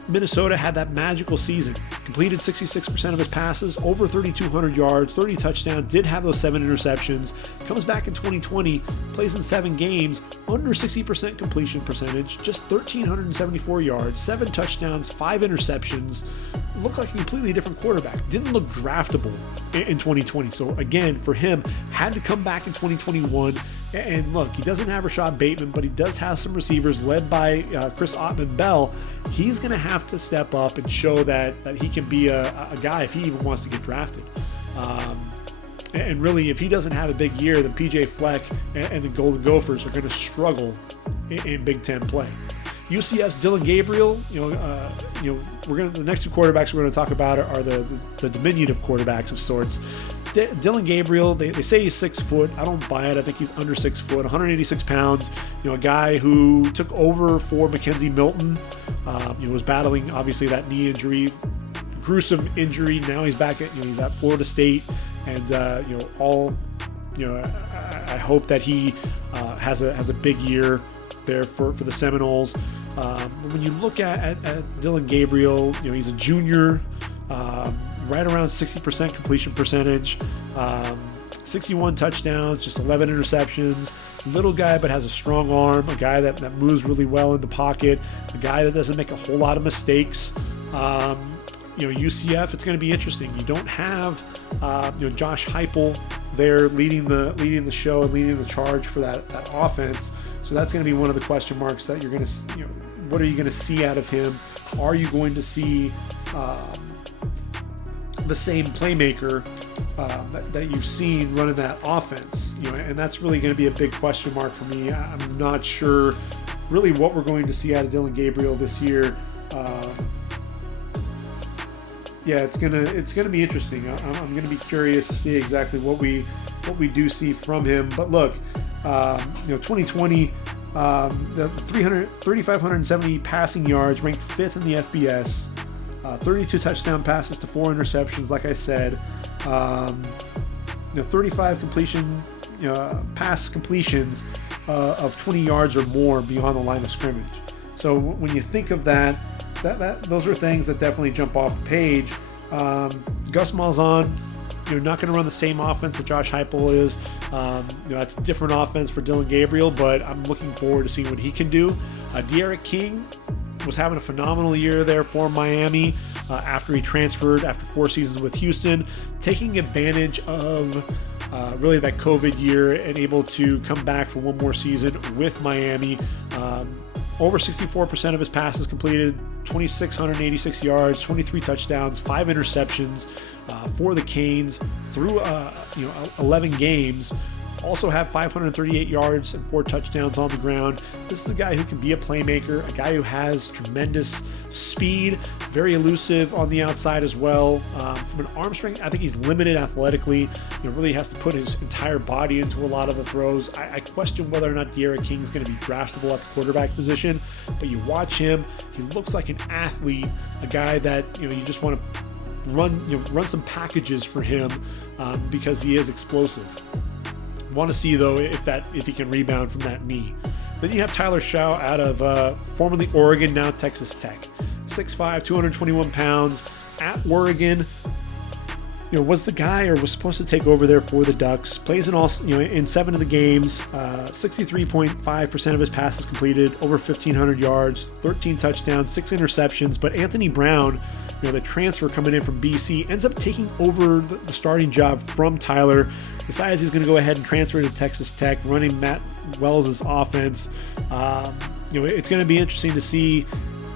Minnesota had that magical season. Completed 66% of his passes, over 3,200 yards, 30 touchdowns, did have those 7 interceptions. Comes back in 2020, plays in 7 games, under 60% completion percentage, just 1,374 yards, 7 touchdowns, 5 interceptions. Looked like a completely different quarterback. Didn't look draftable in 2020. So again, for him, had to come back in 2021. And look, he doesn't have Rashad Bateman, but he does have some receivers led by Chris Ottman-Bell. He's going to have to step up and show that he can be a guy if he even wants to get drafted. And really, if he doesn't have a big year, then PJ Fleck and the Golden Gophers are going to struggle in Big Ten play. UCF's Dylan Gabriel, the next 2 quarterbacks we're going to talk about are the diminutive quarterbacks of sorts. Dylan Gabriel, they say he's 6 foot. I don't buy it. I think he's under 6 foot, 186 pounds. A guy who took over for Mackenzie Milton. Was battling obviously that knee injury, gruesome injury. Now he's back he's at Florida State, and I hope that he has a big year there for the Seminoles. When you look at Dylan Gabriel, he's a junior. Right around 60% completion percentage, 61 touchdowns, just 11 interceptions. Little guy, but has a strong arm, a guy that moves really well in the pocket, a guy that doesn't make a whole lot of mistakes. UCF, it's going to be interesting. You don't have, Josh Heupel there leading the show and leading the charge for that offense. So that's going to be one of the question marks that you're going to, what are you going to see out of him? Are you going to see the same playmaker that you've seen running that offense, and that's really going to be a big question mark for me. I'm not sure really what we're going to see out of Dylan Gabriel this year. It's gonna be interesting. I'm gonna be curious to see exactly what we do see from him. But look, 2020, the 3,570 passing yards, ranked 5th in the FBS. 32 touchdown passes to 4 interceptions, like I said. 35 pass completions of 20 yards or more beyond the line of scrimmage. So when you think of that those are things that definitely jump off the page. Gus Malzahn, not going to run the same offense that Josh Heupel is. That's a different offense for Dylan Gabriel, but I'm looking forward to seeing what he can do. De'Aaron King was having a phenomenal year there for Miami after he transferred after 4 seasons with Houston, taking advantage of really that COVID year and able to come back for one more season with Miami. Over 64% of his passes completed, 2,686 yards, 23 touchdowns, 5 interceptions for the Canes through 11 games. Also have 538 yards and 4 touchdowns on the ground. This is a guy who can be a playmaker, a guy who has tremendous speed, very elusive on the outside as well. From an arm strength, I think he's limited athletically. Really has to put his entire body into a lot of the throws. I question whether or not De'Aaron King is going to be draftable at the quarterback position, but you watch him, he looks like an athlete, a guy that you just want to run some packages for him because he is explosive. Want to see though if he can rebound from that knee. Then you have Tyler Shaw out of formerly Oregon, now Texas Tech. 6'5", 221 pounds, at Oregon. Was the guy or was supposed to take over there for the Ducks. Plays in all, in 7 of the games. 63.5% of his passes completed, over 1,500 yards, 13 touchdowns, 6 interceptions. But Anthony Brown, the transfer coming in from BC, ends up taking over the starting job from Tyler. Decides he's going to go ahead and transfer to Texas Tech, running Matt Wells' offense. It's going to be interesting to see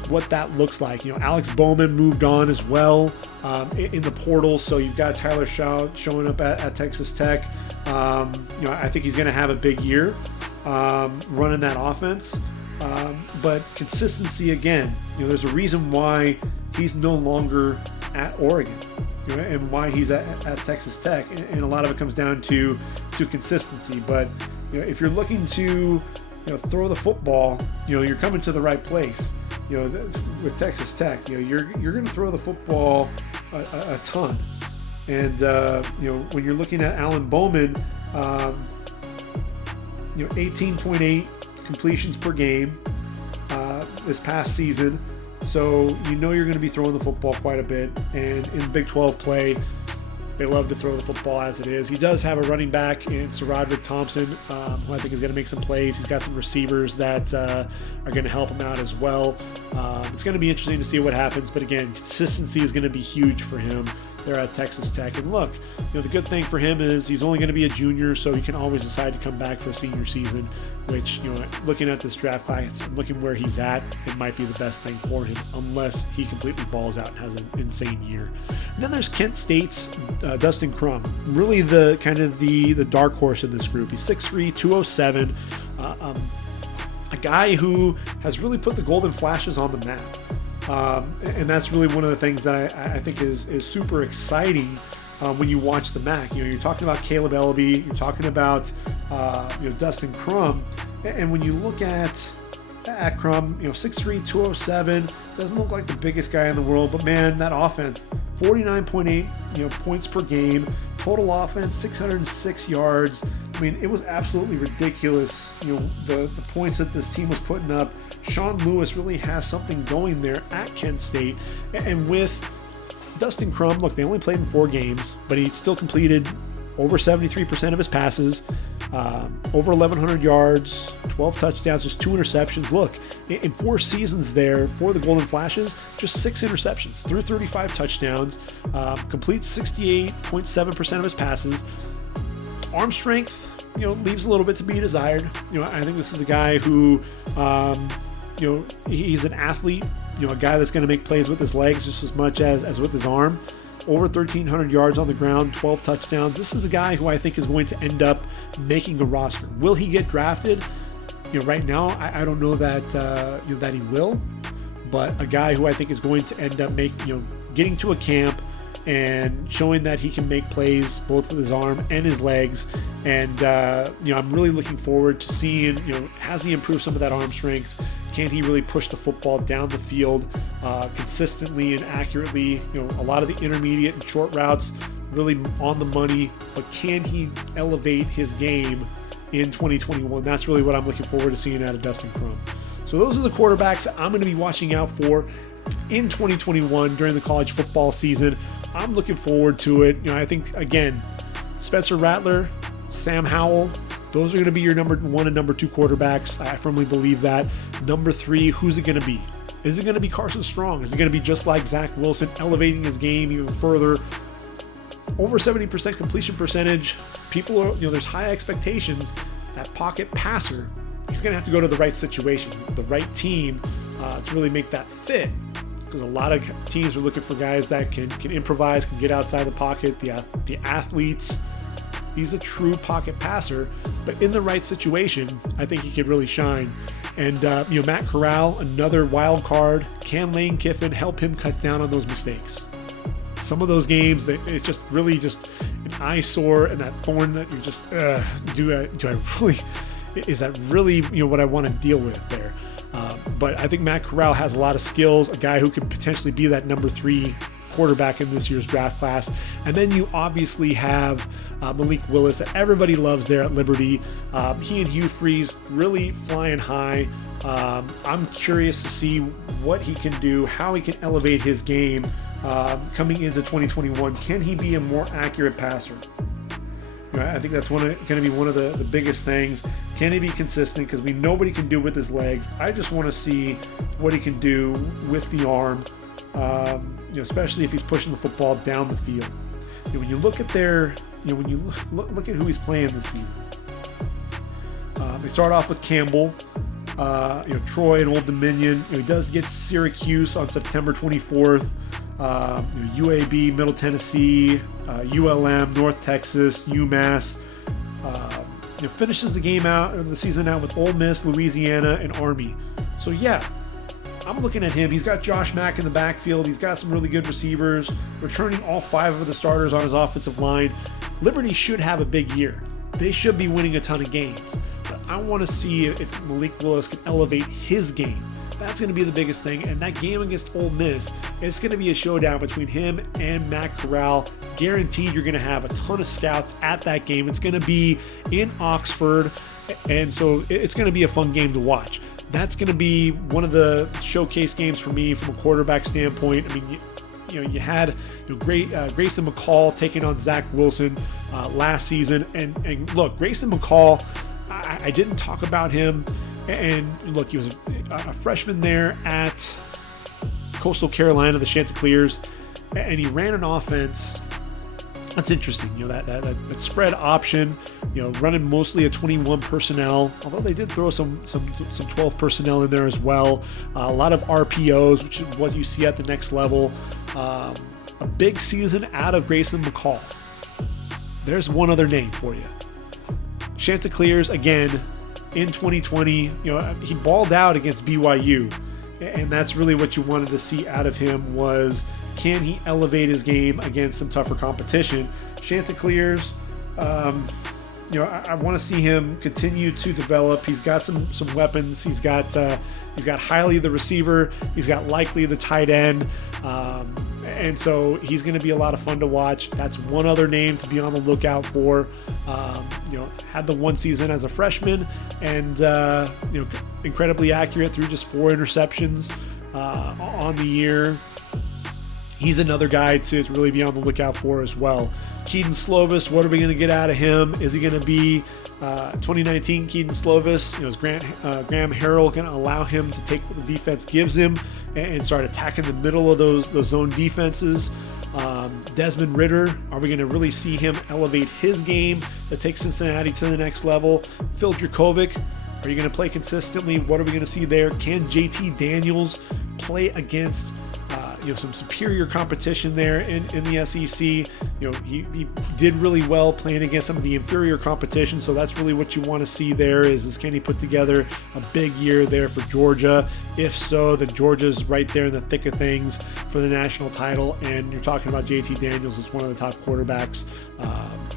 what that looks like. Alex Bowman moved on as well in the portal, so you've got Tyler Shaw showing up at Texas Tech. I think he's going to have a big year running that offense. But consistency again, there's a reason why he's no longer at Oregon, and why he's at Texas Tech, and a lot of it comes down to consistency. But if you're looking to throw the football, you're coming to the right place. With Texas Tech, you're going to throw the football a ton. And when you're looking at Alan Bowman, 18.8 completions per game this past season. So you're going to be throwing the football quite a bit. And in Big 12 play, they love to throw the football as it is. He does have a running back in Roderick Thompson, who I think is going to make some plays. He's got some receivers that are going to help him out as well. It's going to be interesting to see what happens. But again, consistency is going to be huge for him there at Texas Tech. And look, the good thing for him is he's only going to be a junior, so he can always decide to come back for a senior season, which, looking at this draft class and looking where he's at, it might be the best thing for him unless he completely balls out and has an insane year. And then there's Kent State's Dustin Crum, really the kind of the dark horse in this group. He's 6'3", 207, a guy who has really put the Golden Flashes on the map. And that's really one of the things that I think is super exciting when you watch the MAC. You're talking about Caleb Ellaby, you're talking about Dustin Crum, and when you look at Crum, 6'3", 207, doesn't look like the biggest guy in the world, but man, that offense, 49.8 points per game, total offense 606 yards. I mean, it was absolutely ridiculous. The points that this team was putting up. Sean Lewis really has something going there at Kent State, and with Dustin Crum, look, they only played in 4 games, but he still completed over 73% of his passes, over 1,100 yards, 12 touchdowns, just 2 interceptions. Look, in 4 seasons there for the Golden Flashes, just 6 interceptions, threw 35 touchdowns, completes 68.7% of his passes. Arm strength, leaves a little bit to be desired. I think this is a guy who, he's an athlete, a guy that's going to make plays with his legs just as much as with his arm. Over 1,300 yards on the ground, 12 touchdowns. This is a guy who I think is going to end up making a roster. Will he get drafted? Right now, I don't know that that he will, but a guy who I think is going to end up getting to a camp and showing that he can make plays both with his arm and his legs. And I'm really looking forward to seeing, has he improved some of that arm strength? Can he really push the football down the field consistently and accurately? A lot of the intermediate and short routes really on the money, but can he elevate his game in 2021? That's really what I'm looking forward to seeing out of Dustin Crum. So those are the quarterbacks I'm going to be watching out for in 2021 during the college football season. I'm looking forward to it. I think, again, Spencer Rattler, Sam Howell, those are going to be your number 1 and number 2 quarterbacks. I firmly believe that. Number 3, who's it going to be? Is it going to be Carson Strong? Is it going to be just like Zach Wilson, elevating his game even further? Over 70% completion percentage. People are, there's high expectations. That pocket passer, he's going to have to go to the right situation, the right team to really make that fit. Because a lot of teams are looking for guys that can improvise, can get outside the pocket, the athletes. He's a true pocket passer, but in the right situation, I think he could really shine. And Matt Corral, another wild card. Can Lane Kiffin help him cut down on those mistakes? Some of those games, it's just really just an eyesore and that thorn that you're just, is that really what I want to deal with there? But I think Matt Corral has a lot of skills, a guy who could potentially be that number 3 quarterback in this year's draft class. And then you obviously have Malik Willis that everybody loves there at Liberty. He and Hugh Freeze really flying high. I'm curious to see what he can do, how he can elevate his game coming into 2021. Can he be a more accurate passer? I think that's going to be one of the biggest things. Can he be consistent? Because we know what he can do with his legs. I just want to see what he can do with the arm, especially if he's pushing the football down the field. When you look at when you look at who he's playing this season, they start off with Campbell, Troy and Old Dominion. He does get Syracuse on September 24th. UAB, Middle Tennessee, ULM, North Texas, UMass. Finishes the season out with Ole Miss, Louisiana, and Army. So yeah, I'm looking at him. He's got Josh Mack in the backfield. He's got some really good receivers, returning all 5 of the starters on his offensive line. Liberty should have a big year. They should be winning a ton of games. But I want to see if Malik Willis can elevate his game. That's going to be the biggest thing. And that game against Ole Miss, it's going to be a showdown between him and Matt Corral. Guaranteed you're going to have a ton of scouts at that game. It's going to be in Oxford. And so it's going to be a fun game to watch. That's going to be one of the showcase games for me from a quarterback standpoint. I mean, you had Grayson McCall taking on Zach Wilson last season. And look, Grayson McCall, I didn't talk about him. And look, he was a freshman there at Coastal Carolina, the Chanticleers, and he ran an offense that's interesting. That spread option, running mostly a 21 personnel, although they did throw some 12 personnel in there as well. A lot of RPOs, which is what you see at the next level. A big season out of Grayson McCall. There's one other name for you. Chanticleers, again, in 2020, he balled out against BYU, and that's really what you wanted to see out of him was, can he elevate his game against some tougher competition? Chanticleers, I want to see him continue to develop. He's got some weapons. He's got Hiley the receiver. He's got Likely the tight end. And so he's going to be a lot of fun to watch. That's one other name to be on the lookout for. Had the one season as a freshman and, incredibly accurate through just 4 interceptions on the year. He's another guy to really be on the lookout for as well. Kedon Slovis, what are we going to get out of him? Is he going to be 2019 Kedon Slovis? Is Graham Harrell going to allow him to take what the defense gives him and start attacking the middle of those zone defenses? Desmond Ridder, are we going to really see him elevate his game to take Cincinnati to the next level? Phil Dracovic, are you going to play consistently? What are we going to see there? Can JT Daniels play against some superior competition there in the SEC? He did really well playing against some of the inferior competition, so that's really what you want to see there is can he put together a big year there for Georgia? If so, then Georgia's right there in the thick of things for the national title, and you're talking about JT Daniels as one of the top quarterbacks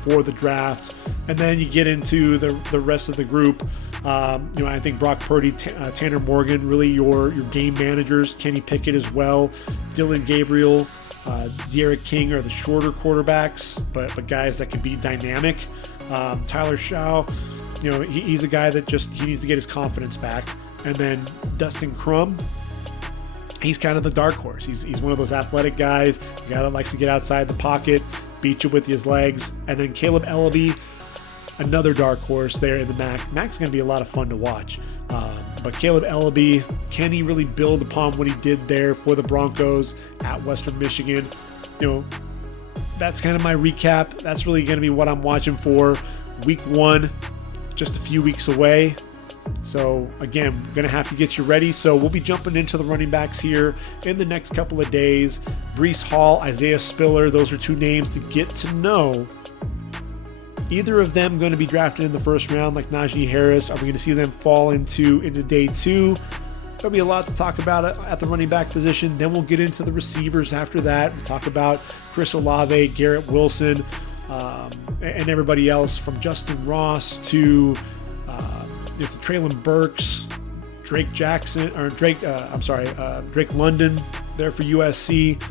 for the draft. And then you get into the rest of the group. I think Brock Purdy, Tanner Morgan, really your game managers. Kenny Pickett as well. Dylan Gabriel, De'Aaron King are the shorter quarterbacks, but guys that can be dynamic. Tyler Shaw, he's a guy that he needs to get his confidence back. And then Dustin Crum, he's kind of the dark horse. He's one of those athletic guys, a guy that likes to get outside the pocket, beat you with his legs. And then Caleb Ellaby, another dark horse there in the MAC. MAC's going to be a lot of fun to watch. But Caleb Ellaby, can he really build upon what he did there for the Broncos at Western Michigan? That's kind of my recap. That's really going to be what I'm watching for. Week 1, just a few weeks away. So again, we're going to have to get you ready. So we'll be jumping into the running backs here in the next couple of days. Breece Hall, Isaiah Spiller, those are 2 names to get to know. Either of them going to be drafted in the first round like Najee Harris? Are we going to see them fall into day 2? There'll be a lot to talk about at the running back position. Then we'll get into the receivers after that. We'll talk about Chris Olave, Garrett Wilson, and everybody else from Justin Ross to Treylon Burks, Drake London there for USC.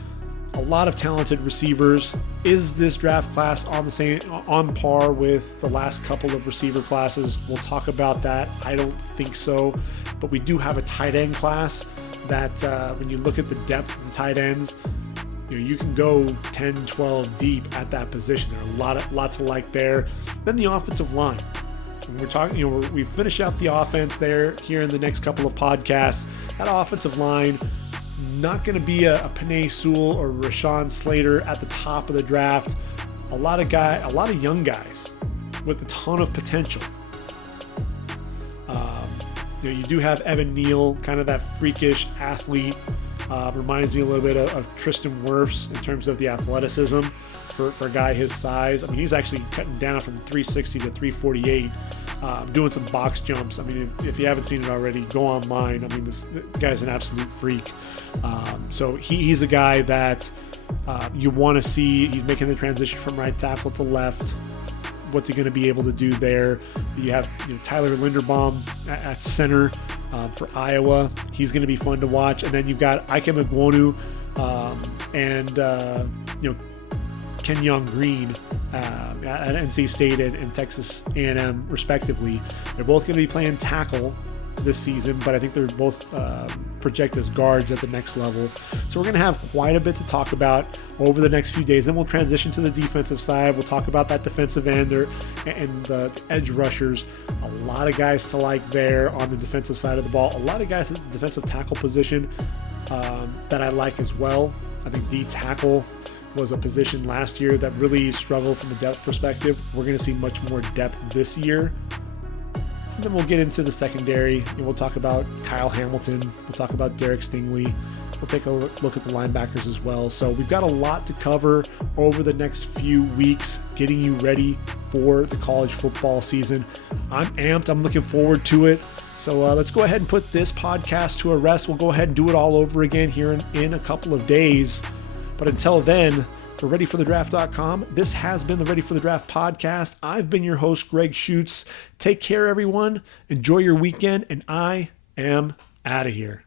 A lot of talented receivers. Is this draft class on par with the last couple of receiver classes? We'll talk about that. I don't think so, but we do have a tight end class that when you look at the depth of the tight ends, you can go 10, 12 deep at that position. There are lots to like there. Then the offensive line. When we're talking, we finish out the offense there here in the next couple of podcasts. That offensive line, not going to be a Penei Sewell or Rashawn Slater at the top of the draft. A lot of young guys with a ton of potential. You do have Evan Neal, kind of that freakish athlete. Reminds me a little bit of Tristan Wirfs in terms of the athleticism for a guy his size. I mean, he's actually cutting down from 360 to 348, doing some box jumps. I mean, if you haven't seen it already, go online. I mean, this guy's an absolute freak. So he's a guy that you want to see. He's making the transition from right tackle to left. What's he going to be able to do there? You have Tyler Linderbaum at center for Iowa. He's going to be fun to watch. And then you've got Ike Megwonu and Kenyon Green at NC State and Texas A&M respectively. They're both going to be playing tackle this season, but I think they're both projected as guards at the next level. So we're going to have quite a bit to talk about over the next few days. Then we'll transition to the defensive side. We'll talk about that defensive end and the edge rushers. A lot of guys to like there on the defensive side of the ball. A lot of guys at the defensive tackle position that I like as well. I think D tackle was a position last year that really struggled from a depth perspective. We're going to see much more depth this year. And then we'll get into the secondary, and we'll talk about Kyle Hamilton. We'll talk about Derek Stingley. We'll take a look at the linebackers as well. So we've got a lot to cover over the next few weeks, getting you ready for the college football season. I'm amped. I'm looking forward to it. So let's go ahead and put this podcast to a rest. We'll go ahead and do it all over again here in a couple of days. But until then, for ReadyForTheDraft.com, this has been the Ready for the Draft podcast. I've been your host, Gregg Schutze. Take care, everyone. Enjoy your weekend, and I am out of here.